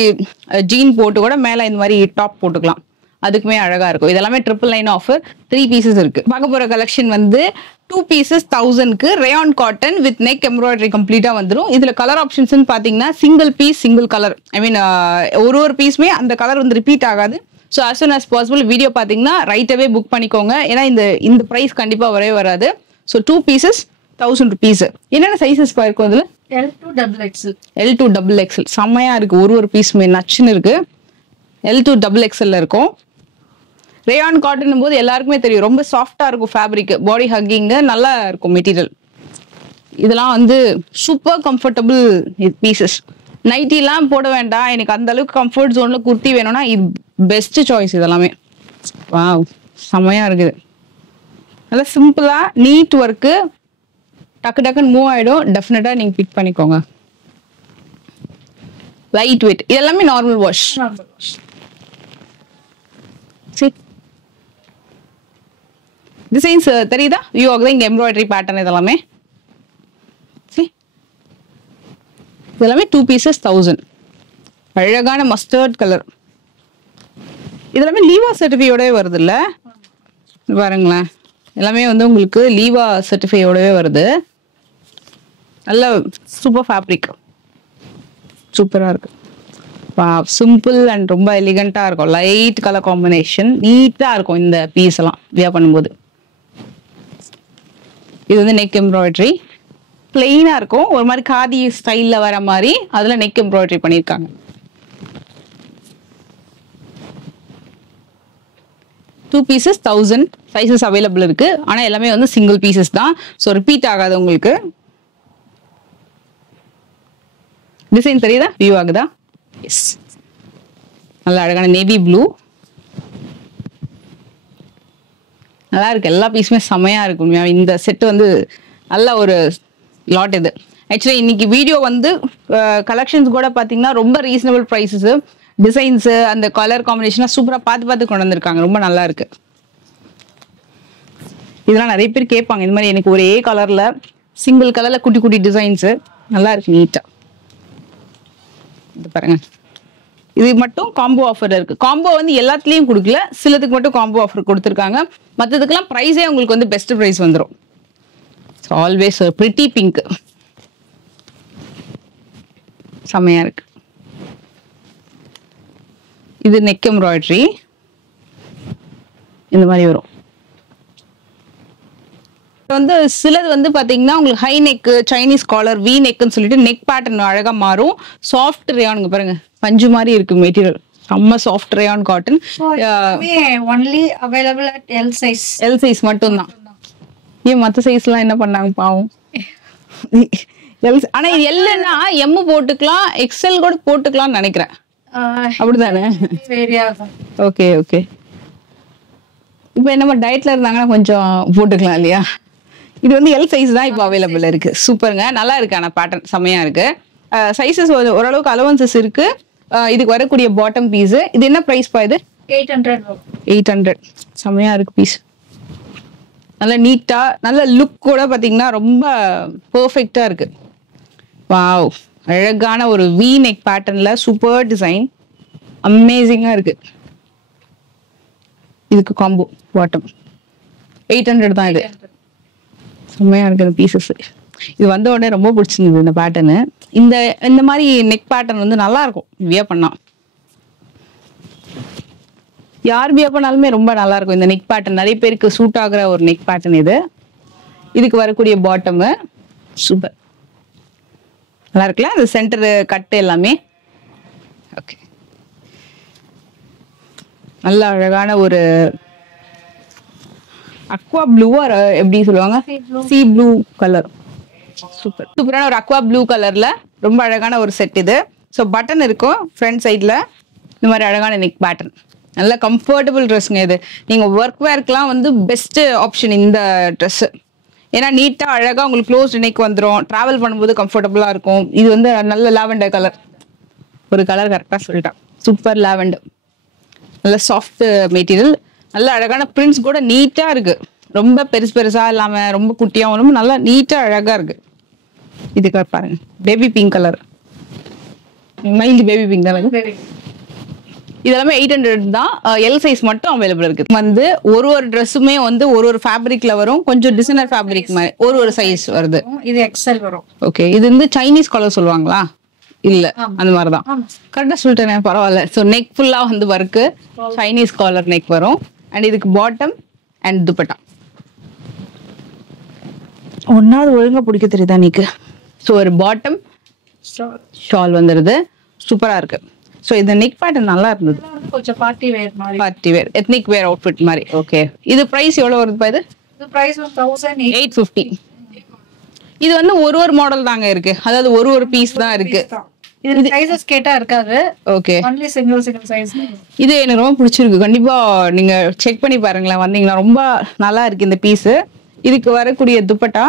ஜீன் போட்டு கூட மேல இந்த மாதிரி டாப் போட்டுக்கலாம். அதுக்குமே அழகா இருக்கும். இதெல்லாமே 999 ஆஃபர். 3 pieces இருக்கு. பார்க்க போற கலெக்ஷன் வந்து 2 pieces 1000க்கு rayon cotton with neck embroidery கம்ப்ளீட்டா வந்துடும். இதுல கலர் ஆப்ஷன்ஸ் பாத்தீங்கன்னா single piece, single colour. I mean ஒரு பீஸுமே அந்த கலர் வந்து ரிப்பீட் ஆகாது. So as soon as possible video பாத்தீங்கன்னா ரைட்டாவே புக் பண்ணிக்கோங்க. ஏன்னா இந்த பிரைஸ் கண்டிப்பா வரவே வராது. So 2 pieces 1000 rupees. என்னென்ன சைசஸ் இருக்கும் அதுல? L to XXL. L to XXL செம்மையா இருக்கு. ஒரு பீஸுமே நச்சுன்னு இருக்கு. L to XXL இருக்கும். ரேயான் காட்டன் போது எல்லாருக்குமே தெரியும், ரொம்ப சாஃப்டா இருக்கும் ஃபேப்ரிக், பாடி ஹக்கிங் நல்லா இருக்கும் மெட்டீரியல். இதெல்லாம் வந்து சூப்பர் கம்ஃபர்டபுள் பீசஸ். நைட்டிலாம் போட வேண்டாம், எனக்கு அந்த அளவுக்கு கம்ஃபர்ட் ஜோன்ல குர்த்தி வேணும்னா இது பெஸ்ட் சாய்ஸ். இதெல்லாமே வாவ், செம்மையா இருக்குது. நல்லா சிம்பிளா நீட் ஒர்க்கு, டக்கு டக்குன்னு மூவ் ஆயிடும். டெஃபினட்டா நீங்க பிக் பண்ணிக்கோங்க. Light weight. இதெல்லாமே நார்மல் வாஷ். சரி, டிசைன்ஸ் தெரியுதா? வியூ ஆகுது. இங்க எம்ப்ராய்டரி பேட்டர்ன் இதெல்லாமே. இதெல்லாமே 2 pieces 1000. அழகான மஸ்டர்ட் கலர். இதெல்லாமே லீவா சர்டிஃபிகேட்டோடவே வருது இல்ல? பாருங்களேன், எல்லாமே வந்து உங்களுக்கு லீவா சர்டிஃபிகேட்டோடவே வருது. நல்ல சூப்பர் ஃபேப்ரிக், சூப்பரா இருக்கு. சிம்பிள் அண்ட் ரொம்ப எலிகண்டா இருக்கும். லைட் கலர் காம்பினேஷன், நீட்டா இருக்கும் இந்த பீஸ் எல்லாம் வியர் பண்ணும்போது. இது வந்து நெக் எம்ப்ராய்டரி பிளெயினா இருக்கும், ஒரு மாதிரி காதி ஸ்டைல்ல வர மாதிரி. அதுல நெக் எம்ப்ராய்டரி பண்ணிருக்காங்க. 2 pieces 1000. சைசஸ் அவைலபிள் இருக்கு. ஆனா எல்லாமே வந்து சிங்கிள் பீசஸ் தான். ஸோ ரிப்பீட் ஆகாது உங்களுக்கு. டிசைன் தெரியுதா? வியூ ஆகுதா? எஸ், நல்ல அழகான நேவி ப்ளூ, நல்லா இருக்கு. எல்லா பீஸுமே செமையா இருக்கும். இந்த செட் வந்து நல்ல ஒரு லாட். இது ஆக்சுவலி இன்னைக்கு வீடியோ வந்து கலெக்ஷன்ஸ் கூட பாத்தீங்கன்னா ரொம்ப ரீசனபிள் ப்ரைஸஸ், டிசைன்ஸ், அந்த கலர் காம்பினேஷனா சூப்பரா பார்த்து கொண்டு வந்திருக்காங்க. ரொம்ப நல்லா இருக்கு. இதெல்லாம் நிறைய பேர் கேட்பாங்க, இந்த மாதிரி எனக்கு ஒரே கலர்ல சிங்கிள் கலர்ல குட்டி குட்டி டிசைன்ஸ் நல்லா இருக்கு, நீட்டா. இது பாருங்க, இது மட்டும் காம்போ ஆஃபர் இருக்கு. காம்போ வந்து எல்லாத்துலயும் கொடுக்கல, சிலதுக்கு மட்டும் காம்போ ஆஃபர் கொடுத்துருக்காங்க. மற்றதுக்கெல்லாம் ப்ரைஸே உங்களுக்கு வந்து பெஸ்ட் ப்ரைஸ் வந்துடும். ஆல்வேஸ் பிரிட்டி பிங்க் செமையா இருக்கு. இது நெக் எம்ப்ராய்டரி இந்த மாதிரி வரும். வந்து சிலது வந்து பாத்தீங்கன்னா உங்களுக்கு high neck, Chinese collar, V நெக்னு சொல்லிட்டு நெக் பேட்டர்ன் அழகா மாறும். சாஃப்ட் ரேயானுங்க பாருங்க, பஞ்சு மாதிரி இருக்கு மெட்டீரியல். செம்ம soft rayon cotton. Only available at L size. L size மட்டும் தான். ஏன் மற்ற சைஸ்லாம் என்ன பண்ணாங்க பாவம். ஆனா இது எல்னா எம் போட்டுக்கலாம், எக்ஸ்எல் கூட போட்டுக்கலாம்னு நினைக்கிறேன். அப்படிதானே? Okay okay. இப்போ நம்ம டயட்ல இருந்தாங்கன்னா கொஞ்சம் போட்டுக்கலாம் இல்லையா? இது வந்து எல் சைஸ் தான் இப்போ அவைலபிள் இருக்கு. சூப்பருங்க, நல்லா இருக்கு. ஆனா பேட்டர்ன் செம்மையா இருக்கு. சைஸஸ் ஓரளவுக்கு அலவன்சஸ் இருக்கு. இதுக்கு வரக்கூடிய பாட்டம் பீஸ் இது என்ன பிரைஸ் பா? இது 800. செம்மையா இருக்கு பீஸ். நல்ல நீட்டா, நல்ல லுக் கூட பாத்தீங்கன்னா ரொம்ப பெர்ஃபெக்ட்டா இருக்கு. வாவ், அழகான ஒரு வி நெக் பேட்டர்ன்ல சூப்பர் டிசைன், அமேசிங்கா இருக்கு. இதுக்கு காம்போ பாட்டம் 800 தான். இது செம்மையா இருக்கு பீசஸ். இது வந்த உடனே ரொம்ப பிடிச்சிருந்தது இந்த பேட்டர்னு. இந்த மாதிரி நெக் பேட்டர்ன் வந்து நல்லா இருக்கும் வியர் பண்ணா. யார் வியர் பண்ணாலுமே ரொம்ப நல்லா இருக்கும் இந்த நெக் பேட்டர்ன். நிறைய பேருக்கு சூட் ஆகுற ஒரு நெக் பேட்டர்ன் இது. இதுக்கு வரக்கூடிய பாட்டம் சூப்பர் நல்லா இருக்குல்ல, அந்த சென்டர் கட்டு எல்லாமே. ஓகே, நல்ல அழகான ஒரு அக்வா ப்ளூவா எப்படி சொல்லுவாங்க, சி ப்ளூ கலர். சூப்பர் சூப்பரான ஒரு அக்வா ப்ளூ கலர்ல ரொம்ப அழகான ஒரு செட் இது. ஸோ பட்டன் இருக்கும் ஃப்ரண்ட் சைட்ல. இந்த மாதிரி அழகான நெக் பேட்டர்ன், நல்ல கம்ஃபர்டபுள் ட்ரெஸ்ங்க இது. நீங்க ஒர்க் வேர்க்கெல்லாம் வந்து பெஸ்ட் ஆப்ஷன் இந்த ட்ரெஸ். ஏன்னா நீட்டா அழகா உங்களுக்கு க்ளோஸ் நெக் வந்துடும், டிராவல் பண்ணும்போது கம்ஃபர்டபுளா இருக்கும். இது வந்து நல்ல லாவெண்டர் கலர், ஒரு கலர் கரெக்டா சொல்லிட்டான். சூப்பர் லாவெண்டர், நல்ல சாஃப்ட் மெட்டீரியல், நல்ல அழகான பிரிண்ட்ஸ் கூட நீட்டா இருக்கு. ரொம்ப பெருசா இல்லாம ரொம்ப குட்டியாவும் ரொம்ப நல்லா நீட்டா அழகா இருக்கு. இதுக்கு பாருங்க, baby pink colour, mild baby pink தான். இதெல்லாமே 800 தான். எல் சைஸ் மட்டும் அவைலபிள் இருக்கு. வந்து ஒரு ட்ரெஸ்ஸுமே வந்து ஒரு ஃபேப்ரிக்ல வரும், கொஞ்சம் டிசைனர் ஃபேப்ரிக் மாதிரி ஒரு சைஸ் வருது. இது எக்ஸ்எல் வரும். ஓகே, இது வந்து சைனீஸ் கலர் சொல்லுவாங்களா? இல்ல, அந்த மாதிரிதான். கரெக்டா சொல்லிட்டேன், பரவாயில்ல. ஸோ நெக் ஃபுல்லா வந்து ஒர்க்கு சைனீஸ் காலர் நெக் வரும். அண்ட் இதுக்கு பாட்டம் அண்ட் துப்பட்டா. ஒன்னாவது ஒழுங்கா பிடிக்க தெரியுதா நீக்கு? ஸோ ஒரு பாட்டம் ஷால் வந்துருது, சூப்பரா இருக்கு. ஸோ இந்த நெக் பேட்டர்ன் நல்லா இருந்தது. கொஞ்சம் பார்ட்டி வேர் மாதிரி, பார்ட்டி வேர் எத்னிக் வேர் அவுட்ஃபிட் மாதிரி. ஓகே, இது பிரைஸ் எவ்வளவு வருதுப்பா? இது பிரைஸ் 1850. இது வந்து ஒரு மாடல் தாங்க இருக்கு, அதாவது ஒரு பீஸ் தான் இருக்கு. இது சைஸஸ் கேட்டா இருக்காது. Okay, only single size. இது எனக்கு ரொம்ப பிடிச்சிருக்கு. கண்டிப்பா நீங்க செக் பண்ணி பாருங்களேன் வந்தீங்கன்னா. ரொம்ப நல்லா இருக்கு இந்த பீஸ். இதுக்கு வரக்கூடிய துப்பட்டா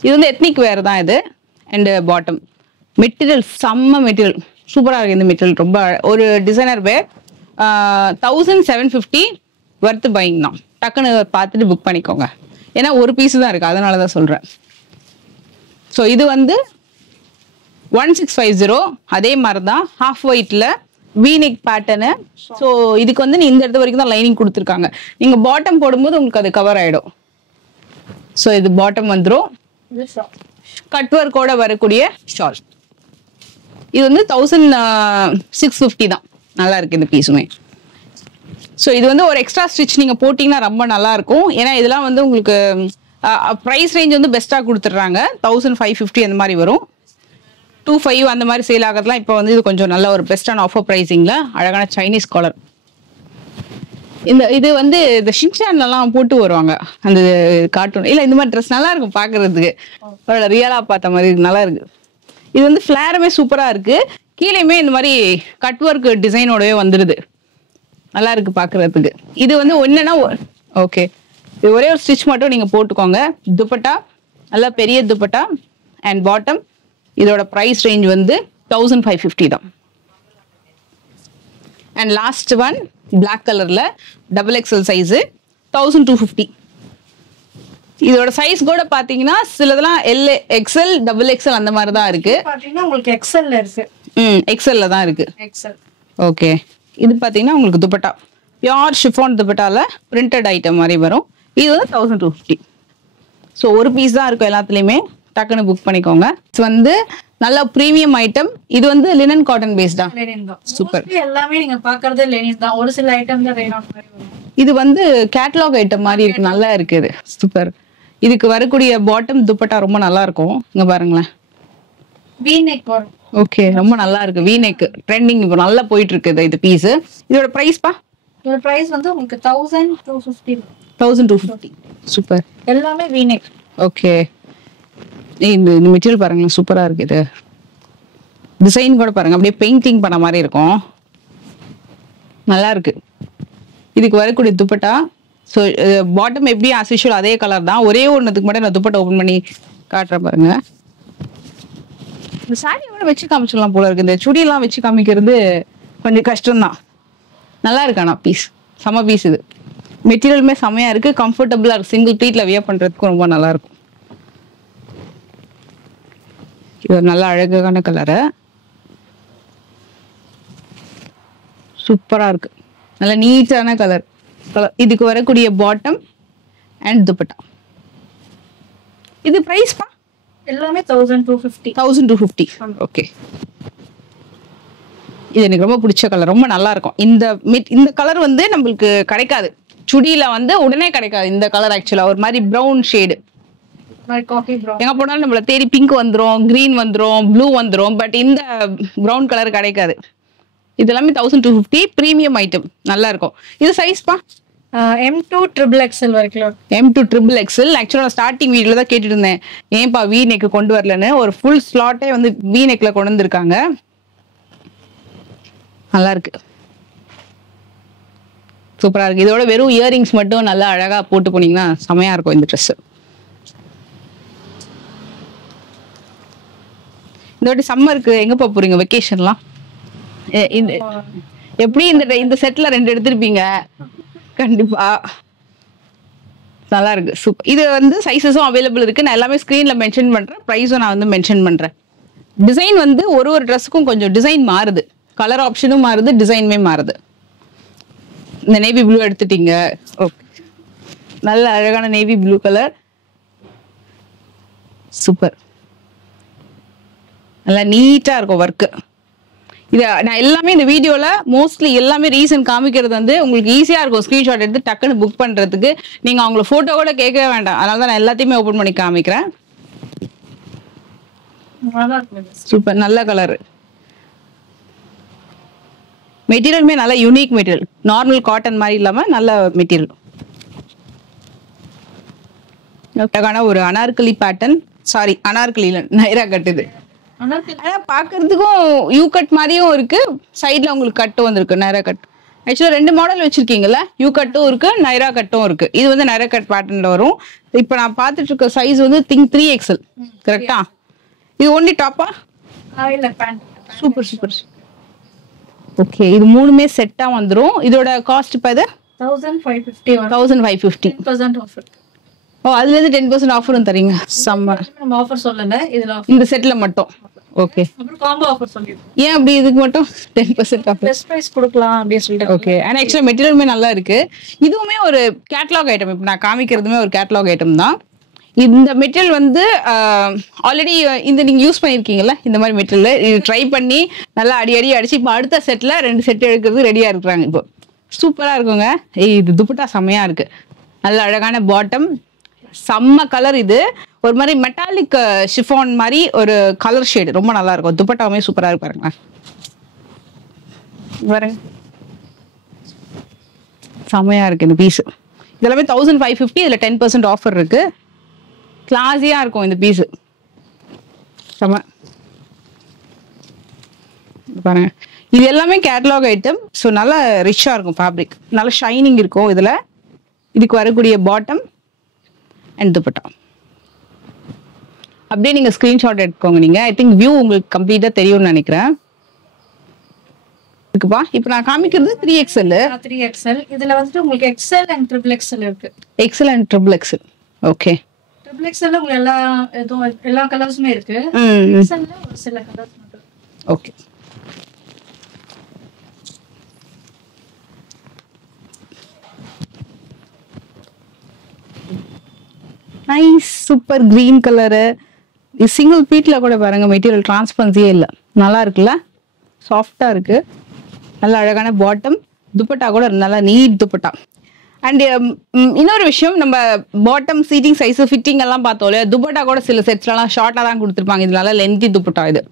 இது வந்து எத்னிக் வேர் தான் இது. அண்ட் பாட்டம் மெட்டீரியல் செம்ம மெட்டீரியல், சூப்பரா இருக்கு இந்த மெட்டீரியல். ரொம்ப ஒரு டிசைனர் வேர். 1750 வர்த் பையிங் தான். டக்குன்னு பார்த்துட்டு புக் பண்ணிக்கோங்க, ஏன்னா ஒரு பீஸ் தான் இருக்கு, அதனாலதான் சொல்றேன். ஸோ இது வந்து 1650. அதே மாதிரி தான் ஹாஃப் ஒயிட்ல வீநெக் பேட்டர்னு. ஸோ இதுக்கு வந்து இந்த இடத்து வரைக்கும் தான் லைனிங் கொடுத்துருக்காங்க. நீங்க பாட்டம் போடும்போது உங்களுக்கு அது கவர் ஆயிடும். ஸோ இது பாட்டம் வந்துடும். கட் ஒர்க்கோட வரக்கூடிய ஷால். இது வந்து 1650 தான். நல்லா இருக்கு இந்த பீஸுமே. ஸோ இது வந்து ஒரு எக்ஸ்ட்ரா ஸ்டிச் நீங்க போட்டீங்கன்னா ரொம்ப நல்லா இருக்கும். ஏன்னா இதெல்லாம் வந்து உங்களுக்கு ப்ரைஸ் ரேஞ்ச் வந்து பெஸ்ட்டாக கொடுத்துட்றாங்க. 1550 அந்த மாதிரி வரும். 25 அந்த மாதிரி சேல் ஆகிறதுலாம் இப்போ வந்து இது கொஞ்சம் நல்ல ஒரு பெஸ்டான ஆஃபர் ப்ரைஸிங்ல அழகான சைனீஸ் காலர். இது வந்து இந்த ஷின்சான்லாம் போட்டு வருவாங்க அந்த கார்ட்டூன். இல்லை, இந்த மாதிரி ட்ரெஸ் நல்லா இருக்கும் பார்க்கறதுக்கு, ரியலா பார்த்த மாதிரி நல்லா இருக்கு. இது வந்து ஃபிளாருமே சூப்பரா இருக்கு. கீழேயுமே இந்த மாதிரி கட் ஒர்க் டிசைனோடவே வந்துடுது. நல்லா இருக்கு பாக்குறதுக்கு. இது வந்து ஒன்னுன்னா ஓகே, இது ஒரே ஒரு ஸ்டிச் மட்டும் நீங்க போட்டுக்கோங்க. துப்பட்டா நல்லா பெரிய துப்பட்டா அண்ட் பாட்டம். இதோட பிரைஸ் ரேஞ்ச் வந்து 1550 தான். அண்ட் லாஸ்ட் ஒன் பிளாக் கலர்ல டபுள் எக்ஸ்எல் சைஸ் 1250. இதோட சைஸ் கூட பாத்தீங்கன்னா சிலதெல்லாம் எல் எக்ஸ்எல் டபுள் எக்ஸ்எல் அந்த மாதிரி தான் இருக்கு. பாத்தீங்கன்னா உங்களுக்கு எக்ஸ்எல்ல இருக்கு. எக்ஸ்எல்ல தான் இருக்கு. எக்ஸ்எல். ஓகே, இது பாத்தீங்கன்னா உங்களுக்கு துப்பட்டா பியூர் ஷிஃபான் துப்பட்டால பிரிண்டட் ஐட்டம் மாதிரி வரும். இது வந்து 1250. ஸோ ஒரு பீஸ் தான் இருக்கும் எல்லாத்துலயுமே. டக்குன்னு புக் பண்ணிக்கோங்க. இது வந்து நல்ல ப்ரீமியம் ஐட்டம். இது வந்து லினன் காட்டன் பேஸ்டா? லெனின் தான். சூப்பர். எல்லாமே நீங்க பாக்குறது லெனின் தான். ஒரு சில ஐட்டம் தான் ரேனான் மாதிரி வரும். இது வந்து கேட்டலாக் ஐட்டம் மாதிரி இருக்கு. நல்லா இருக்குது. சூப்பர். இதுக்கு வரக்கூடிய பாட்டம் துப்பட்டா ரொம்ப நல்லா இருக்கும். இங்க பாருங்களேன், வி நெக் வரும். ஓகே, ரொம்ப நல்லா இருக்கு. வி நெக் ட்ரெண்டிங் இப்போ நல்லா போயிட்டு இருக்குது இது பீஸ். இதோட பிரைஸ் பா? இதோட பிரைஸ் வந்து உங்களுக்கு 1250. 1250. சூப்பர். எல்லாமே வி நெக். ஓகே, இந்த மெட்டீரியல் பாருங்களேன், சூப்பரா இருக்கு. இது டிசைன் கூட பாருங்க, அப்படியே பெயிண்டிங் பண்ண மாதிரி இருக்கும். நல்லா இருக்கு. இதுக்கு வரக்கூடிய துப்பட்டா ஸோ பாட்டம் எப்படி ஆஸ் யூஷுவல் அதே கலர் தான். ஒரே ஒன்றுத்துக்கு மட்டும் நான் துப்பட்டா ஓப்பன் பண்ணி காட்டுறேன் பாருங்க. இந்த சாரியோட வச்சு காமிச்சிடலாம் போல இருக்கு. இந்த சுடியெல்லாம் வச்சு காமிக்கிறது கொஞ்சம் கஷ்டம்தான். நல்லா இருக்கு. ஆனால் பீஸ் செம பீஸ். இது மெட்டீரியலுமே செமையா இருக்கு, கம்ஃபர்டபுளா இருக்கு. சிங்கிள் ப்ளீட்ல வியர் பண்றதுக்கும் ரொம்ப நல்லா இருக்கும். இது ஒரு நல்ல அழகான கலரு, சூப்பரா இருக்கு. நல்ல நீட்டான கலர். இதுக்கு வரக்கூடிய பாட்டம் அண்ட் துப்பட்டா. இது பிரைஸ் பா? எல்லாமே 1250. 1250. ஓகே, இது எனக்கு ரொம்ப பிடிச்ச கலர். ரொம்ப நல்லா இருக்கும். இந்த கலர் வந்து நம்மளுக்கு கிடைக்காது. சுடியில வந்து உடனே கிடைக்காது இந்த கலர். ஆக்சுவலா ஒரு மாதிரி ப்ரௌன் ஷேடு. எங்க போனாலும் நம்மள தேடி பிங்க் வந்துரும், கிரீன் வந்துரும், ப்ளூ வந்துரும். பட் இந்த ப்ரௌன் கலர் கிடைக்காது. இது எல்லாமே 1250. Premium item. நல்லா இருக்கும். இது சைஸ் பா? M2 XXL வரைக்கும். M2 XXL. ஆக்சுவலா ஸ்டார்டிங் வீடியோல தான் கேட்டுட்டு இருந்தேன், ஏன்பா வி நெக் கொண்டு வரலன்னு. ஒரு ஃபுல் ஸ்லாட்டே வந்து வி நெக்ல கொண்டு வந்திருக்காங்க. நல்லா இருக்கு, சூப்பரா இருக்கு. இதோட வெறும் இயரிங்ஸ் மட்டும் நல்லா அழகா போட்டு போனீங்கன்னா செமையா இருக்கும் இந்த ட்ரெஸ். இந்த வாட்டி சம்மருக்கு எங்க போக போறீங்க வெக்கேஷன்லாம்? எப்படி இந்த செட்ல 2 எடுத்திருப்பீங்க கண்டிப்பா. நல்லா இருக்கு, சூப்பர். இது வந்து சைஸஸும் அவைலபிள் இருக்கு. நான் எல்லாமே ஸ்கிரீன்ல மென்ஷன் பண்றேன். பிரைஸும் நான் வந்து மென்ஷன் பண்றேன். டிசைன் வந்து ஒரு ட்ரெஸ்ஸுக்கும் கொஞ்சம் டிசைன் மாறுது. கலர் ஆப்ஷனும் மாறுது, டிசைனுமே மாறுது. இந்த நேவி ப்ளூ எடுத்துட்டீங்க. ஓகே, நல்ல அழகான நேவி ப்ளூ கலர், சூப்பர். நல்லா நீட்டா இருக்கும் ஒர்க்கு. இது நான் எல்லாமே இந்த வீடியோல மோஸ்ட்லி எல்லாமே ரீசன் காமிக்கிறது வந்து உங்களுக்கு ஈஸியா இருக்கும். ஸ்கிரீன்ஷாட் எடுத்து டக்குன்னு புக் பண்றதுக்கு. நீங்க அவங்கள போட்டோ கூட கேட்கவே வேண்டாம். அதனால தான் நான் எல்லாத்தையுமே ஓபன் பண்ணி காமிக்கிறேன். சூப்பர், நல்ல கலர். மெட்டீரியலுமே நல்ல யூனிக் மெட்டீரியல். நார்மல் காட்டன் மாதிரி இல்லாம நல்ல மெட்டீரியல். அழகான ஒரு அனார்கலி பேட்டர்ன். சாரி, அனார்கலி இல்ல, நைரா கட். இது ஆனா பாக்குறதுக்கும் யூ கட் மாதிரியும் இருக்கு. சைட்ல உங்களுக்கு கட்டும் வந்திருக்கு, நைரா கட். ஆக்சுவலா 2 மாடல் வச்சிருக்கீங்கல்ல, யூ கட்டும் இருக்கு, நைரா கட்டும் இருக்கு. இது வந்து நைரா கட் பேட்டர்ன்ல வரும். இப்ப நான் பாத்துட்டு இருக்க சைஸ் வந்து 3XL. கரெக்டா? இது ஒன்லி டாப்பா? இல்ல பேண்ட். Super super. ஓகே, இது மூணுமே செட்டா வந்துரும். இதோட காஸ்ட் இப்ப இது 1550. 1550. 10% ஆஃபர். ஓ, அதுல இருந்து 10% ஆஃபரும் தரீங்க. செம்ம. நம்ம ஆஃபர் சொல்லல, இதுல இந்த செட்ல மட்டும். ஓகே, அப்புறம் காம்போ ஆஃபர் சொல்லிருக்கோம். ஏன் அப்படி இதுக்கு மட்டும் 10% ஆஃபர்? பெஸ்ட் பிரைஸ் கொடுக்கலாம் அப்படி சொல்லிட்டு. ஓகே, அண்ட் ஆக்சுவலா மெட்டீரியலுமே நல்லா இருக்கு. இதுவுமே ஒரு கேட்டலாக் ஐட்டம். இப்போ நான் காமிக்கிறதுமே ஒரு கேட்டலாக் ஐட்டம் தான். இந்த மெட்டீரியல் வந்து ஆல்ரெடி இந்த நீங்க யூஸ் பண்ணிருக்கீங்கல்ல, இந்த மாதிரி மெட்டீரியல் இது ட்ரை பண்ணி நல்லா அடி அடிச்சு இப்போ அடுத்த செட்ல 2 செட் எடுக்கிறது ரெடியா இருக்கிறாங்க. இப்போ சூப்பரா இருக்குங்க. இது துப்பட்டா செம்மையா இருக்கு. நல்ல அழகான பாட்டம், செம்ம கலர். இது ஒரு மாதிரி மெட்டாலிக் ஷிஃபான் மாதிரி ஒரு கலர் ஷேடு. ரொம்ப நல்லா இருக்கும். துப்பட்டாவுமே சூப்பரா இருக்கு பாருங்க. பாருங்க, செம்மையா இருக்கு இந்த பீஸ். இதெல்லாமே 1550. இதுல 10% ஆஃபர் இருக்கு. கிளாஸியா இருக்கும் இந்த பீஸ். செம்ம. பாருங்க இது எல்லாமே கேட்டலாக் ஐட்டம். ஸோ நல்லா ரிச்சா இருக்கும் ஃபேப்ரிக், நல்லா ஷைனிங் இருக்கும் இதுல. இதுக்கு வரக்கூடிய பாட்டம் அண்ட் துப்பட்டா. அப்படியே நீங்க ஸ்கிரீன்ஷாட் எடுத்துக்கோங்க. நீங்க ஐ திங்க் வியூ உங்களுக்கு கம்ப்ளீட்டா தெரியும்னு நினைக்கிறேன். இருக்குப்பா இப்போ நான் காமிக்கிறது 3XL. 3XL. இதுல வந்துட்டு உங்களுக்கு XL அண்ட் XXL இருக்கு. XL and XXL. Okay. XXL உங்களுக்கு எல்லா கலர்ஸுமே இருக்கு. XL ஒரு சில கலர்ஸ் மட்டும். Okay. Nice super green colour. இது சிங்கிள் பீட்ல கூட பாருங்க மெட்டீரியல் டிரான்ஸ்பரன்சியே இல்லை, நல்லா இருக்குல்ல, சாஃப்டா இருக்கு. நல்ல அழகான பாட்டம், துப்பட்டா கூட நல்லா நீட் துப்பட்டா. அண்ட் இன்னொரு விஷயம், நம்ம பாட்டம் சீட்டிங் சைஸ் ஃபிட்டிங் எல்லாம் பார்த்தோம் இல்லையா, துப்பட்டா கூட சில செட்ஸ்லாம் ஷார்ட்டா தான் கொடுத்துருப்பாங்க. இது நல்லா லென்த்தி துப்பட்டா, இது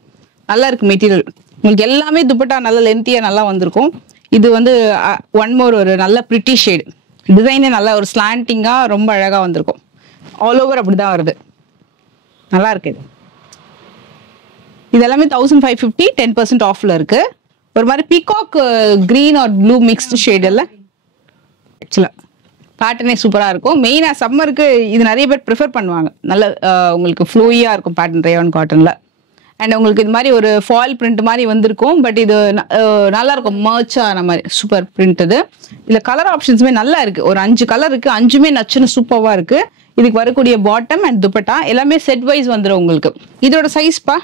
நல்லா இருக்கு மெட்டீரியல். உங்களுக்கு எல்லாமே துப்பட்டா நல்லா லென்த்தியா நல்லா வந்திருக்கும். இது வந்து ஒன் மோர் ஒரு நல்ல பிரிட்டி ஷேடு, டிசைனே நல்லா ஒரு ஸ்லாண்டிங்கா ரொம்ப அழகா வந்திருக்கும். ஆல் ஓவர் அப்படிதான் வருது, நல்லா இருக்கு. இது எல்லாமே 1550, 10% ஆஃப்ல இருக்கு. ஒரு மாதிரி peacock green or blue mixed shade இல்ல, ஆக்சுவலா பேட்டர்னே சூப்பரா இருக்கும். மெயினா சம்மருக்கு இது நிறைய பேர் ப்ரிஃபர் பண்ணுவாங்க. நல்ல உங்களுக்கு ஃப்ளோயியா இருக்கும் பேட்டர்ன் ரேயான் காட்டன்ல. அண்ட் உங்களுக்கு இது மாதிரி ஒரு ஃபாயில் பிரிண்ட் மாதிரி வந்திருக்கும். பட் இது நல்லா இருக்கும், மர்ச்சான மாதிரி சூப்பர் பிரிண்ட். இது இதுல கலர் ஆப்ஷன்ஸுமே நல்லா இருக்கு. ஒரு 5 கலர் இருக்கு, 5மே நச்சுன்னு சூப்பர்வா இருக்கு. இதுக்கு வரக்கூடிய பாட்டம் அண்ட் துப்பட்டா எல்லாமே செட் வைஸ் வந்துடும் உங்களுக்கு. இதோட சைஸ் பா,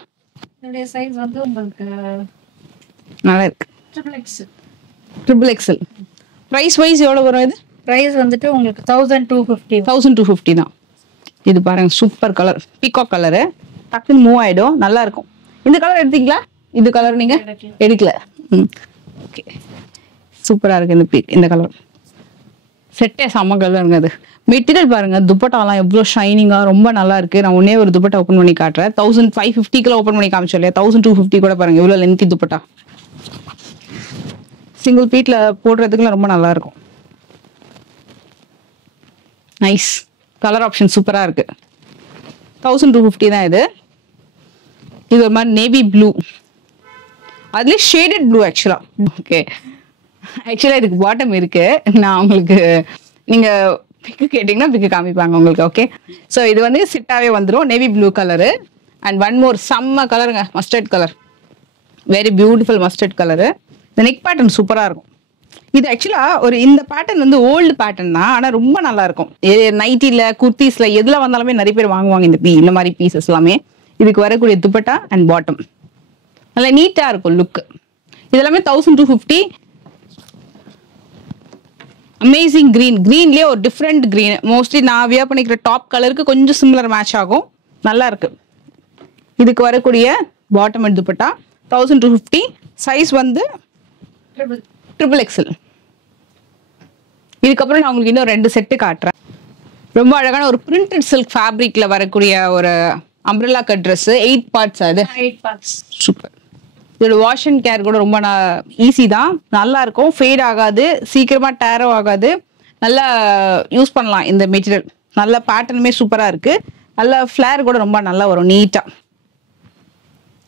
இதோட சைஸ் வந்து உங்களுக்கு நல்லா இருக்கு, XXL. பிரைஸ் வைஸ் எவ்வளவு வரும் இது? பிரைஸ் வந்துட்டு உங்களுக்கு 1250 தான். இது பாருங்க சூப்பர் கலர், பீகாக் கலரு, டக்குன்னு மூவ் ஆயிடும், நல்லா இருக்கும். இந்த கலர் எடுத்தீங்களா? இந்த கலர் நீங்க எடுக்கல. ஓகே, சூப்பரா இருக்கு இந்த கலர். செட்டே செம்ம கலருங்க. அது மெட்டீரியல் பாருங்க, துப்பட்டாலாம் எவ்வளோ ஷைனிங்கா ரொம்ப நல்லா இருக்கு. நான் ஒன்னே ஒரு துப்பட்டா ஓப்பன் பண்ணி காட்டுறேன். 1550 ஓப்பன் பண்ணி காமிச்சோம் இல்லையா, 1250 கூட பாருங்க எவ்வளோ லென்த்தி துப்பட்டா. சிங்கிள் பீட்ல போடுறதுக்குலாம் ரொம்ப நல்லா இருக்கும். நைஸ் கலர் ஆப்ஷன் சூப்பரா இருக்கு. 1250 தான் இது. இது ஒரு மாதிரி நேவி ப்ளூ, அதுலேயே ஷேடட் ப்ளூ ஆக்சுவலா. ஓகே, ஆக்சுவலா இதுக்கு பாட்டம் இருக்கு. நான் உங்களுக்கு நீங்க பிக்கு கேட்டீங்கன்னா பிக்கு காமிப்பாங்க உங்களுக்கு. ஓகே, ஸோ இது வந்து சிட்டாவே வந்துடும், navy blue colour. And one more செம்ம கலருங்க, mustard colour, very beautiful mustard colour. இந்த நெக் பேட்டர்ன் சூப்பரா இருக்கும். இது ஆக்சுவலா ஒரு இந்த பேட்டர்ன் வந்து ஓல்டு பேட்டர்ன் தான், ஆனா ரொம்ப நல்லா இருக்கும். நைட்டில குர்த்திஸ்ல எதுல வந்தாலுமே நிறைய பேர் வாங்குவாங்க இந்த மாதிரி பீசஸ் எல்லாமே. இதுக்கு வரக்கூடிய துப்பட்டா அண்ட் பாட்டம் நல்லா நீட்டா இருக்கும் லுக். இதெல்லாமே 1250. அமேசிங் கிரீன், கிரீன்லயே ஒரு டிஃப்ரெண்ட் கிரீன். மோஸ்ட்லி நான் வியர் பண்ணிக்கிற டாப் கலருக்கு கொஞ்சம் சிமிலர் மேட்ச் ஆகும், நல்லா இருக்கு. இதுக்கு வரக்கூடிய பாட்டம் அண்ட் துப்பட்டா 1250. சைஸ் வந்து XXL. இதுக்கப்புறம் நான் உங்களுக்கு இன்னும் 2 செட்டு காட்டுறேன். ரொம்ப அழகான ஒரு பிரிண்டட் சில்க் ஃபேப்ரிக்ல வரக்கூடிய ஒரு அம்ப்ரெல்லா கட் ட்ரெஸ். 8 பார்ட்ஸ். அது 8 பார்ட்ஸ். சூப்பர். இதோட வாஷ் அண்ட் கேர் கூட ரொம்ப ஈஸி தான், நல்லா இருக்கும், ஃபேட் ஆகாது, சீக்கிரமா டேரோ ஆகாது, நல்லா யூஸ் பண்ணலாம் இந்த மெட்டீரியல். நல்ல பேட்டர்னுமே சூப்பரா இருக்கு, நல்ல ஃபிளேர் கூட ரொம்ப நல்லா வரும் நீட்டா.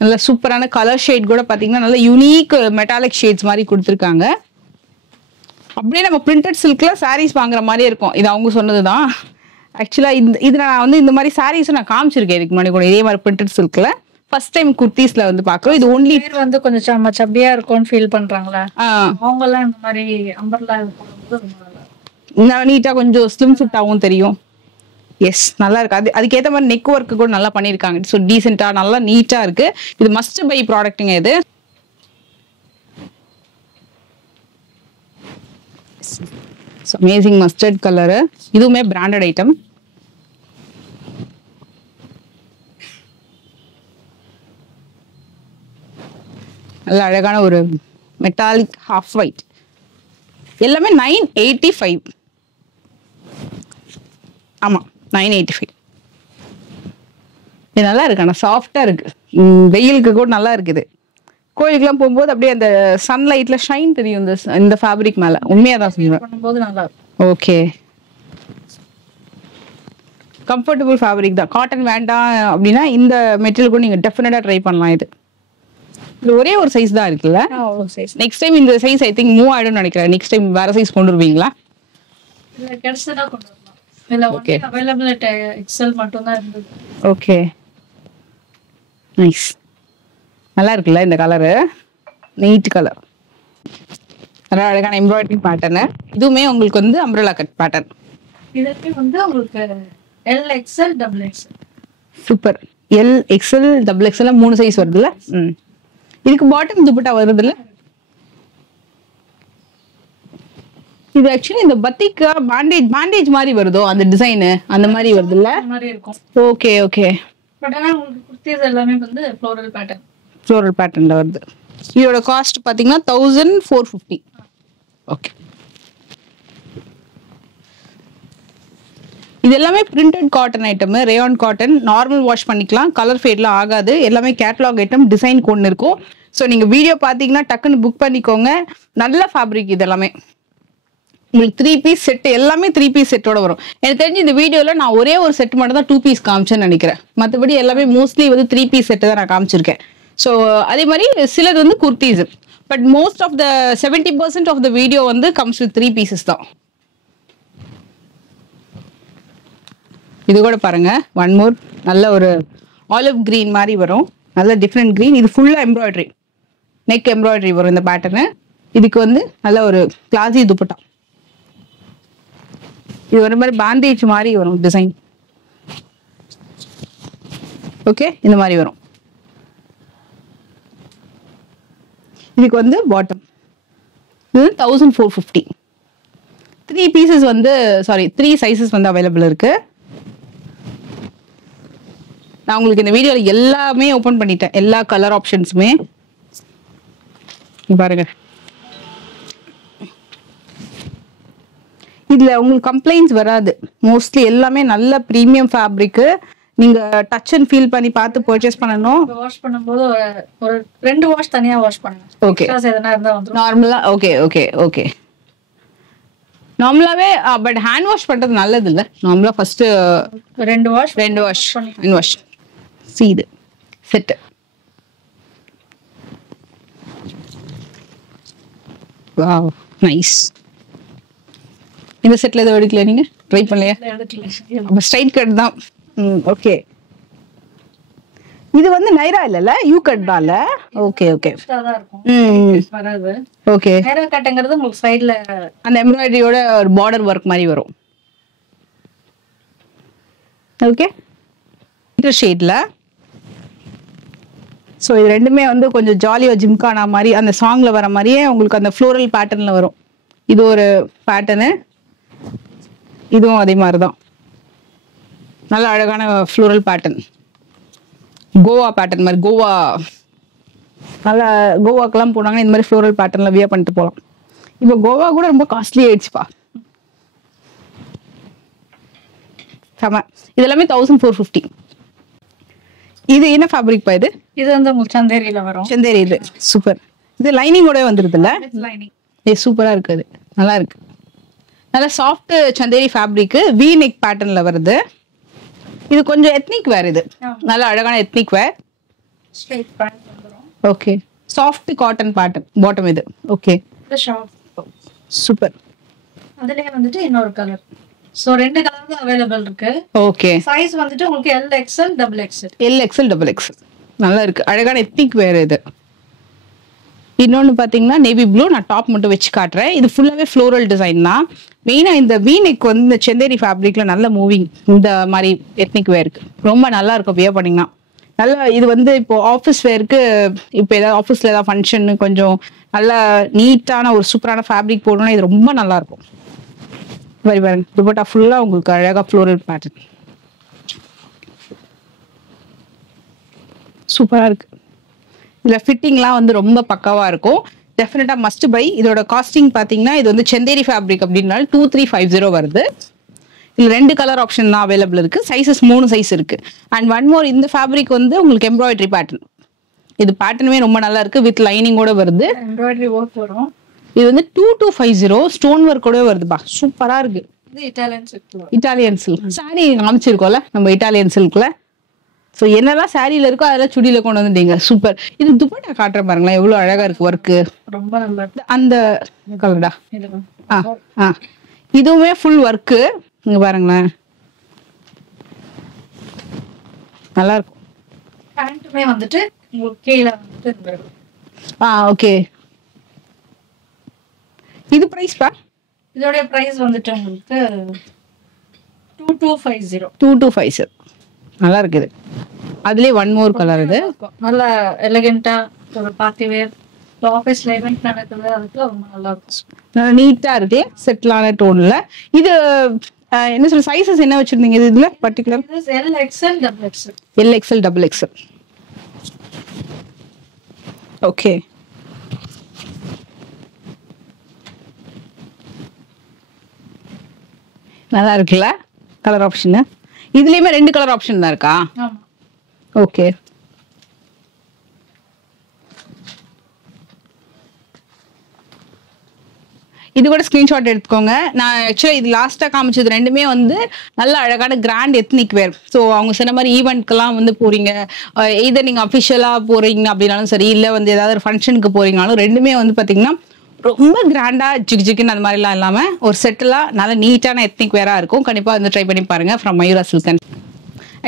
நல்ல சூப்பரான கலர் ஷேட் கூட பாத்தீங்கன்னா நல்ல யூனிக் மெட்டாலிக் ஷேட்ஸ் மாதிரி கொடுத்துருக்காங்க. அப்படியே நம்ம பிரிண்டட் சில்க்ல சாரீஸ் வாங்குற மாதிரியே இருக்கும். இது அவங்க சொன்னதுதான். ஆக்சுவலா இது நான் வந்து இந்த மாதிரி சாரீஸ் நான் காமிச்சிருக்கேன் இதுக்கு முன்னாடி கூட, இதே மாதிரி பிரிண்டட் சில்க்ல. ஃபர்ஸ்ட் டைம் குர்த்திஸ்ல வந்து பாக்குறோம். இது ஒன்லி வந்து கொஞ்சம் சப்பியா இருக்கும்னு ஃபீல் பண்றாங்களா, அவங்க எல்லாம் இந்த மாதிரி அம்பர்லா போடும்போது நீட்டா கொஞ்சம் ஸ்லிம் ஃபிட்டாவும் தெரியும். எஸ், நல்லா இருக்கு. அதுக்கேற்ற மாதிரி நெக் ஒர்க் கூட நல்லா பண்ணிருக்காங்க. ஸோ டீசெண்டா நல்லா நீட்டா இருக்கு. இது மஸ்ட் பை ப்ராடக்ட்டுங்க. இது அமேசிங் மஸ்டர்ட் கலரு, இதுவுமே பிராண்டட் ஐட்டம். நல்ல அழகான ஒரு மெட்டாலிக் ஹாஃப் ஒயிட். எல்லாமே 985. ஆமா 985. இது நல்லா இருக்கு, ஆனால் சாஃப்டா இருக்கு, வெயிலுக்கு கூட நல்லா இருக்குது. கோயிலுக்குலாம் போகும்போது அப்படியே அந்த சன்லைட்ல ஷைன் தெரியும் இந்த ஃபேப்ரிக் மேல. உண்மையா தான் சொல்றேன், பண்ணும்போது நல்லா இருக்கும். ஓகே, கம்ஃபர்டபுள் ஃபேப்ரிக் தான். காட்டன் வேண்டாம் அப்படின்னா இந்த மெட்டீரியல் கூட நீங்க டெஃபினட்டா ட்ரை பண்ணலாம். இது இது ஒரே ஒரு சைஸ் தான் இருக்குல்ல? சைஸ். நெக்ஸ்ட் டைம் இந்த சைஸ் ஐ திங்க் மூவ் ஆயிடும்னு நினைக்கிறேன். நெக்ஸ்ட் டைம் வேற சைஸ் கொண்டு வருவீங்களா? இல்ல கிடைச்சதா கொண்டு வரலாம். இல்ல ஓகே அவைலபிள் எக்ஸல் மட்டும் தான் இருந்தது. Okay nice. நல்லா இருக்குல்ல இந்த கலரு, நீட் கலர். நல்லா அழகான எம்ப்ராய்டரி பேட்டர்னு. இதுவுமே உங்களுக்கு வந்து அம்ப்ரெல்லா கட் பேட்டர்ன். இதுக்கு வந்து உங்களுக்கு L XL double XL. Super. L XL double XL 3 size வருதுல்ல? இதுக்கு பாட்டம் துப்பட்டா வருதுல்ல? இது ஆக்சுவலி இந்த பத்திக்கா பேண்டேஜ் மாதிரி வருதோ அந்த டிசைன் அந்த மாதிரி வருதுல்ல? அந்த மாதிரி இருக்கும். Okay okay. பட் ஆனா உங்களுக்கு குர்த்திஸ் எல்லாமே வந்து ஃப்ளோரல் பேட்டர்ன். ஃப்ளோரல் பேட்டர்ன்ல வருது. இதோட காஸ்ட் பாத்தீங்கன்னா 1450. ஓகே. இது எல்லாமே printed cotton item, rayon cotton. Normal wash பண்ணிக்கலாம், கலர் ஃபேட்லாம் ஆகாது. எல்லாமே கேட்டலாக் ஐட்டம், டிசைன் ஒன்று இருக்கும். ஸோ நீங்க வீடியோ பார்த்தீங்கன்னா டக்குன்னு புக் பண்ணிக்கோங்க. நல்ல ஃபேப்ரிக் இது எல்லாமே. உங்களுக்கு 3 பீஸ் செட், எல்லாமே 3 பீஸ் செட்டோட வரும். எனக்கு தெரிஞ்சு இந்த வீடியோல நான் ஒரே ஒரு செட் மட்டும் தான் 2 பீஸ் காமிச்சேன்னு நினைக்கிறேன். மற்றபடி எல்லாமே மோஸ்ட்லி வந்து 3 பீஸ் செட்டு தான் நான் காமிச்சிருக்கேன். ஸோ அதே மாதிரி சிலது வந்து kurtis. But most of the 70% of the video வந்து கம்ஸ் வித் 3 பீசஸ் தான். இது கூட பாருங்க, ஒன் மோர் நல்ல ஒரு ஆலிவ் கிரீன் மாதிரி வரும். நல்ல டிஃப்ரெண்ட் கிரீன். இது ஃபுல்லா எம்ப்ராய்டரி, நெக் எம்ப்ராய்டரி வரும் இந்த பேட்டர்னு. இதுக்கு வந்து நல்ல ஒரு கிளாசி துப்பட்டா. இது ஒரு மாதிரி பேண்டேஜ் மாதிரி வரும் டிசைன். ஓகே, இந்த மாதிரி வரும். இதுக்கு வந்து பாட்டம் இது 1450. 3 பீசஸ் வந்து 3 சைசஸ் வந்து அவைலபிள் இருக்கு. நான் உங்களுக்கு இந்த வீடியோல எல்லாமே ஓபன் பண்ணிட்டேன், எல்லா கலர் ஆப்ஷன்ஸுமே பாருங்க. இதுல உங்களுக்கு கம்ப்ளைண்ட்ஸ் வராது. மோஸ்ட்லி எல்லாமே நல்ல பிரீமியம் ஃபேப்ரிக். நீங்க டச் அண்ட் ஃபீல் பண்ணி பார்த்து பர்ச்சேஸ் பண்ணனும். வாஷ் பண்ணும்போது ஒரு 2 வாஷ் தனியா வாஷ் பண்ணுங்க. ஓகே, எதனா இருந்தா வந்து நார்மலா. Okay okay okay. நார்மலாவே பட் ஹேண்ட் வாஷ் பண்றது நல்லது இல்ல? நார்மலா first 2 wash hand wash. See இது செட். Wow nice. இந்த செட்ல எதுவும் எடுக்கல நீங்க? ட்ரை பண்ணலையா? அப்ப ஸ்ட்ரைட் கட் தான். ஓகே. இது வந்து நைரா இல்லல, யூ கட் தான்ல? Okay okay. தான் இருக்கும். வராது. ஓகே. நைரா கட்ங்கிறது உங்களுக்கு சைடுல அந்த எம்ப்ராய்டரியோட ஒரு பார்டர் ஒர்க் மாதிரி வரும். ஓகே. இந்த ஷேட்ல. ஸோ இது ரெண்டுமே வந்து கொஞ்சம் ஜாலியாக ஜிம்கானா மாதிரி அந்த சாங்ல வர மாதிரியே உங்களுக்கு அந்த ஃப்ளோரல் பேட்டர்ன்ல வரும். இது ஒரு பேட்டர்னு, இதுவும் அதே மாதிரி தான். நல்ல அழகான ஃப்ளோரல் பேட்டர்ன், கோவா பேட்டர்ன் மாதிரி. நல்லா கோவாக்கெல்லாம் போனாங்கன்னா இந்த மாதிரி ஃப்ளோரல் பேட்டர்ன்ல வியர் பண்ணிட்டு போகலாம். இப்போ கோவா கூட ரொம்ப காஸ்ட்லி ஆயிடுச்சுப்பா. செம. இது எல்லாமே 1450. இது என்ன ஃபேப்ரிக் பா? இது வந்து உங்களுக்கு சந்தேரியில வரும். சந்தேரி. இது சூப்பர். இது லைனிங்கோட வந்துருதுல்ல? லைனிங் சூப்பரா இருக்கு. அது நல்லா இருக்கு. நல்ல soft Chanderi fabric, V neck பேட்டர்ன்ல வருது. இது கொஞ்சம் எத்னிக் வேர். இது நல்ல அழகான எத்னிக் வேர். ஸ்ட்ரைட் பேண்ட் வந்துரும். Okay. Soft cotton pattern bottom இது. Okay, super. அதுலயே வந்துட்டு இன்னொரு கலர். சோ 2 கலர் தான் அவேலபிள் இருக்கு. ஓகே. சைஸ் வந்துட்டு உங்களுக்கு L XL double XL. L XL double XL. நல்லா இருக்கு. அழகான எத்னிக் வேர் இது. இன்னொன்னு பாத்தீங்கன்னா நேவி ப்ளூ. நான் டாப் மட்டும் வச்சு காட்டுறேன். இது ஃபுல்லாவே ஃப்ளோரல் டிசைன் தான். மெயினா இந்த வி நெக் வந்து இந்த செந்தேரி ஃபேப்ரிக்ல நல்ல மூவிங். இந்த மாதிரி எத்னிக் வேருக்கு ரொம்ப நல்லா இருக்கும் வியர் பண்ணீங்கன்னா. நல்லா இது வந்து இப்போ ஆஃபீஸ் வேருக்கு, இப்போ ஏதாவது ஆஃபீஸ்ல ஏதாவது ஃபங்க்ஷன் கொஞ்சம் நல்ல நீட்டான ஒரு சூப்பரான ஃபேப்ரிக் போடணும்னா இது ரொம்ப நல்லா இருக்கும். பாருங்க, துப்பட்டா ஃபுல்லா உங்களுக்கு அழகா ஃப்ளோரல் பேட்டர்ன் சூப்பரா இருக்கு. இதுல ஃபிட்டிங்லாம் வந்து ரொம்ப பக்காவா இருக்கும். டெஃபினட்டா மஸ்ட் பை. இதோட காஸ்டிங் பாத்தீங்கன்னா இது வந்து செந்தேரி ஃபேப்ரிக் அப்படின்னால 2350 வருது. இதுல 2 கலர் ஆப்ஷன் தான் அவைலபிள் இருக்கு. சைசஸ் 3 சைஸ் இருக்கு. அண்ட் ஒன் மோர், இந்த ஃபேப்ரிக் வந்து உங்களுக்கு எம்ப்ராய்டரி பேட்டர்ன். இது பேட்டர்னுமே ரொம்ப நல்லா இருக்கு. வித் லைனிங்கோட வருது. எம்ப்ராய்டரி ஒர்க் வரும். இது வந்து 2250 ஸ்டோன் ஒர்க் கூட வருதுப்பா. சூப்பரா இருக்கு. இது Italian silk. Italian silk sari காமிச்சிருக்கோம்ல நம்ம இட்டாலியன் சில்க்ல. ஸோ என்னெல்லாம் சாரியில இருக்கோ அதெல்லாம் சுடியில கொண்டு வந்துட்டீங்க. சூப்பர். இது துப்பட்டா காட்டுறேன் பாருங்களேன், எவ்வளவு அழகா இருக்கு ஒர்க்கு. ரொம்ப நல்லா இருக்கு. அந்த கலர்டா. இது இதுவுமே ஃபுல் ஒர்க்கு. இங்க பாருங்களேன், நல்லா இருக்கும். பேண்ட்டுமே வந்துட்டு உங்களுக்கு கீழே வந்துட்டு ஓகே. இது பிரைஸ் பா? இதோட பிரைஸ் வந்துட்டு உங்களுக்கு 2250. 2250. நல்லா இருக்குது. அதுலயே ஒன் மோர் கலர். இது நல்ல எலிகென்ட்டா ஒரு பார்ட்டி வேர் ஆஃபீஸ்ல ஈவென்ட் நடக்குது, அதுக்கு ரொம்ப நல்லா இருக்கும். நீட்டா இருக்கு, செட்டிலான டோன்ல. இது என்ன சொல்ற சைஸஸ் என்ன வச்சிருந்தீங்க இதுல particular? L XL double XL. L XL double XL. Okay. நல்லா இருக்குல்ல கலர் ஆப்ஷன். இதுலயுமே 2 கலர் ஆப்ஷன் தான் இருக்கா? ஆமா. ஓகே. இது கூட ஸ்கிரீன்ஷாட் எடுத்துக்கோங்க. நான் ஆக்சுவலா இது லாஸ்டா காமிச்சது ரெண்டுமே வந்து நல்ல அழகான கிராண்ட் எத்னிக் வேர். ஸோ அவங்க சொன்ன மாதிரி ஈவெண்ட்க்கெல்லாம் வந்து போறீங்க, இதை நீங்க அஃபிஷியலா போறீங்க அப்படின்னாலும் சரி, இல்லை வந்து ஏதாவது ஒரு ஃபங்க்ஷனுக்கு போறீங்கனாலும் ரெண்டுமே வந்து பாத்தீங்கன்னா ரொம்ப கிராண்டா ஜிக் ஜிக்குன்னு அந்த மாதிரிலாம் இல்லாம ஒரு செட்டிலா நல்ல நீட்டான எத்னிக் வேரா இருக்கும். கண்டிப்பா வந்து ட்ரை பண்ணி பாருங்க. From Mayura silk.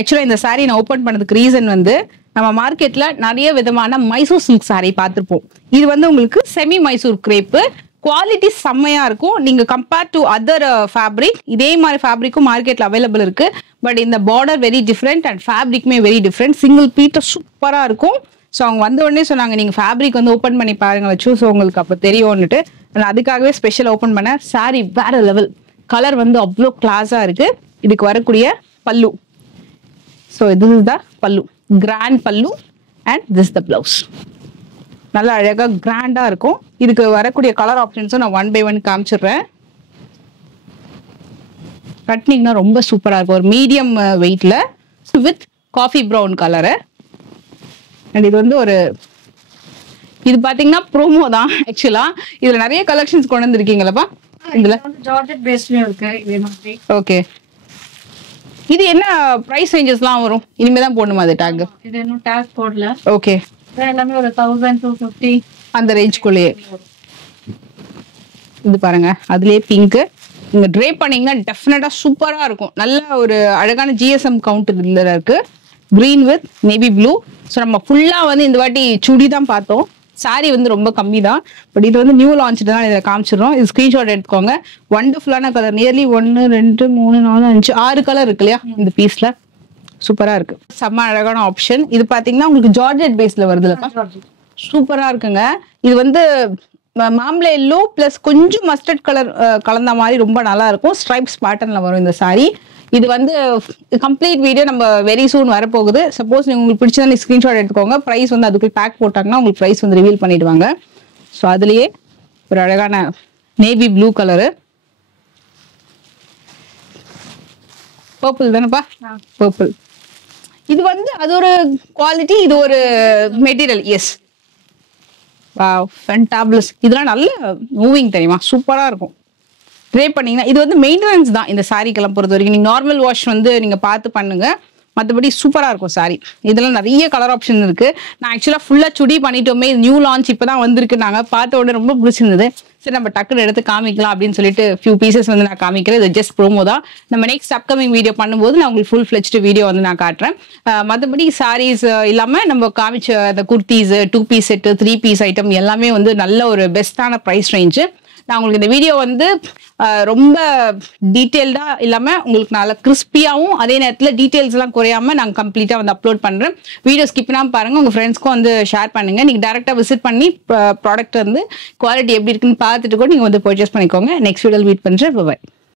ஆக்சுவலா இந்த சாரீ நான் ஓப்பன் பண்ணதுக்கு ரீசன் வந்து நம்ம மார்க்கெட்ல நிறைய விதமான மைசூர் சில்க் சாரீ பார்த்துருப்போம். இது வந்து உங்களுக்கு செமி மைசூர் கிரேப்பு. குவாலிட்டி செம்மையா இருக்கும். நீங்க கம்பேர் டு அதர் ஃபேப்ரிக், இதே மாதிரி ஃபேப்ரிக்கும் மார்க்கெட்ல அவைலபிள் இருக்கு. பட் இந்த பார்டர் வெரி டிஃப்ரெண்ட் அண்ட் ஃபேப்ரிக்குமே வெரி டிஃப்ரெண்ட். சிங்கிள் பீட்டர் சூப்பரா இருக்கும். ஸோ அவங்க வந்த உடனே சொன்னாங்க நீங்க ஃபேப்ரிக் வந்து ஓப்பன் பண்ணி பாருங்க வச்சு, ஸோ உங்களுக்கு அப்போ தெரியும்னுட்டு நான் அதுக்காகவே ஸ்பெஷல் ஓப்பன் பண்ணேன். சாரி வேற லெவல். கலர் வந்து அவ்வளோ கிளாஸா இருக்கு. இதுக்கு வரக்கூடிய பல்லு. ஸோ இது தான் பல்லு, கிராண்ட் பல்லு. And this the blouse. நல்லா அழகா கிராண்டா இருக்கும். இதுக்கு வரக்கூடிய கலர் ஆப்ஷன்ஸும் நான் 1 by 1 காமிச்சிடுறேன். கட்னிங்னா ரொம்ப சூப்பரா இருக்கும். ஒரு மீடியம் வெயிட்ல with coffee brown colour. And இது வந்து ஒரு இது பாத்தீங்கன்னா ப்ரோமோ தான் ஆக்சுவலா. இதுல நிறைய கலெக்ஷன்ஸ் கொண்டு வந்திருக்கீங்களப்பா. இதுல ஜார்ஜெட் பேஸ்லயும் இருக்கு இதே மாதிரி. ஓகே. இது என்ன பிரைஸ் ரேஞ்சஸ்லாம் வரும்? இனிமே தான் போடணுமா அது டாக்? இது இன்னும் டாக் போடல. ஓகே. எல்லாமே ஒரு 1250 அந்த ரேஞ்சுக்குள்ளேயே. இது பாருங்க, அதுலயே பிங்க். நீங்க ட்ரே பண்ணீங்கன்னா டெஃபினட்டா சூப்பரா இருக்கும். நல்ல ஒரு அழகான ஜிஎஸ்எம் கவுண்ட் இதுல இருக்கு. Green with navy blue. So நம்ம ஃபுல்லா வந்து இந்த வாட்டி சுடி தான் பார்த்தோம். சாரி வந்து ரொம்ப கம்மி தான். பட் இது வந்து நியூ லான்ச் தான் இதில் காமிச்சிடுறோம். இது ஸ்கிரீன்ஷாட் எடுத்துக்கோங்க. வண்டர்ஃபுல்லான கலர். நியர்லி 1 2 3 4 5 6 கலர் இருக்கு இல்லையா இந்த பீஸ்ல. சூப்பரா இருக்கு. செம்ம அழகான ஆப்ஷன். இது பாத்தீங்கன்னா உங்களுக்கு ஜார்ஜெட் பேஸ்ல வருதுலப்பா. சூப்பரா இருக்குங்க. இது வந்து மாம்பழ எல்லோ பிளஸ் கொஞ்சம் மஸ்டர்ட் கலர் கலந்த மாதிரி ரொம்ப நல்லா இருக்கும். ஸ்ட்ரைப்ஸ் பேட்டர்ன்ல வரும் இந்த சாரி. இது வந்து கம்ப்ளீட் வீடியோ நம்ம வெரி சூன் வரப்போகுது. சப்போஸ் உங்களுக்கு பிடிச்சதா ஸ்கிரீன்ஷாட் எடுத்துக்கோங்க. ப்ரைஸ் வந்து அதுக்குள்ள பேக் போட்டாங்கன்னா உங்களுக்கு ப்ரைஸ் வந்து ரிவீல் பண்ணிடுவாங்க. ஸோ அதுலயே ஒரு அழகான நேவி ப்ளூ கலரு. பர்பிள் தானேப்பா? பர்பிள். இது வந்து அது ஒரு குவாலிட்டி, இது ஒரு மெட்டீரியல். S, wow ஃபென்டாபிளஸ். இதெல்லாம் நல்ல மூவிங் தெரியுமா, சூப்பரா இருக்கும். ட்ரே பண்ணீங்கன்னா இது வந்து மெயின்டெனன்ஸ் தான் இந்த சாரிக்கெல்லாம் பொறுத்த வரைக்கும். நீங்க நார்மல் வாஷ் வந்து நீங்க பார்த்து பண்ணுங்க. மற்றபடி சூப்பரா இருக்கும் சாரி. இதெல்லாம் நிறைய கலர் ஆப்ஷன் இருக்கு. நான் ஆக்சுவலா ஃபுல்லா சுடி பண்ணிட்டோமே, நியூ லான்ச் இப்பதான் வந்திருக்கு. நாங்க பார்த்த உடனே ரொம்ப பிடிச்சிருந்தது. சரி நம்ம டக்குன்னு எடுத்து காமிக்கலாம் அப்படின்னு சொல்லிட்டு ஃபியூ பீசஸ் வந்து நான் காமிக்கிறேன். இது ஜஸ்ட் ப்ரோமோ தான். நம்ம நெக்ஸ்ட் அப்கமிங் வீடியோ பண்ணும்போது நான் உங்களுக்கு ஃபுல் ஃபிளெஜ்டு வீடியோ வந்து நான் காட்டுறேன். மற்றபடி சாரீஸ் இல்லாம நம்ம காமிச்ச அந்த kurtis, 2 piece set, 3 piece item எல்லாமே வந்து நல்ல ஒரு பெஸ்டான ப்ரைஸ் ரேஞ்சு. நான் உங்களுக்கு இந்த வீடியோ வந்து ரொம்ப டீட்டெயில்டா இல்லாம உங்களுக்கு நல்ல கிறிஸ்பியாவும் அதே நேரத்தில் டீட்டெயில்ஸ் எல்லாம் குறையாம நாங்கள் கம்ப்ளீட்டா வந்து அப்லோட் பண்றேன். வீடியோ ஸ்கிப் பண்ணாம பாருங்க. உங்க ஃப்ரெண்ட்ஸ்க்கும் வந்து ஷேர் பண்ணுங்க. நீங்க டைரக்டா விசிட் பண்ணி ப்ராடக்ட் வந்து குவாலிட்டி எப்படி இருக்குன்னு பார்த்துட்டு கூட நீங்க வந்து பர்ச்சேஸ் பண்ணிக்கோங்க. நெக்ஸ்ட் வீடியோவில் மீட் பண்றேன். பை.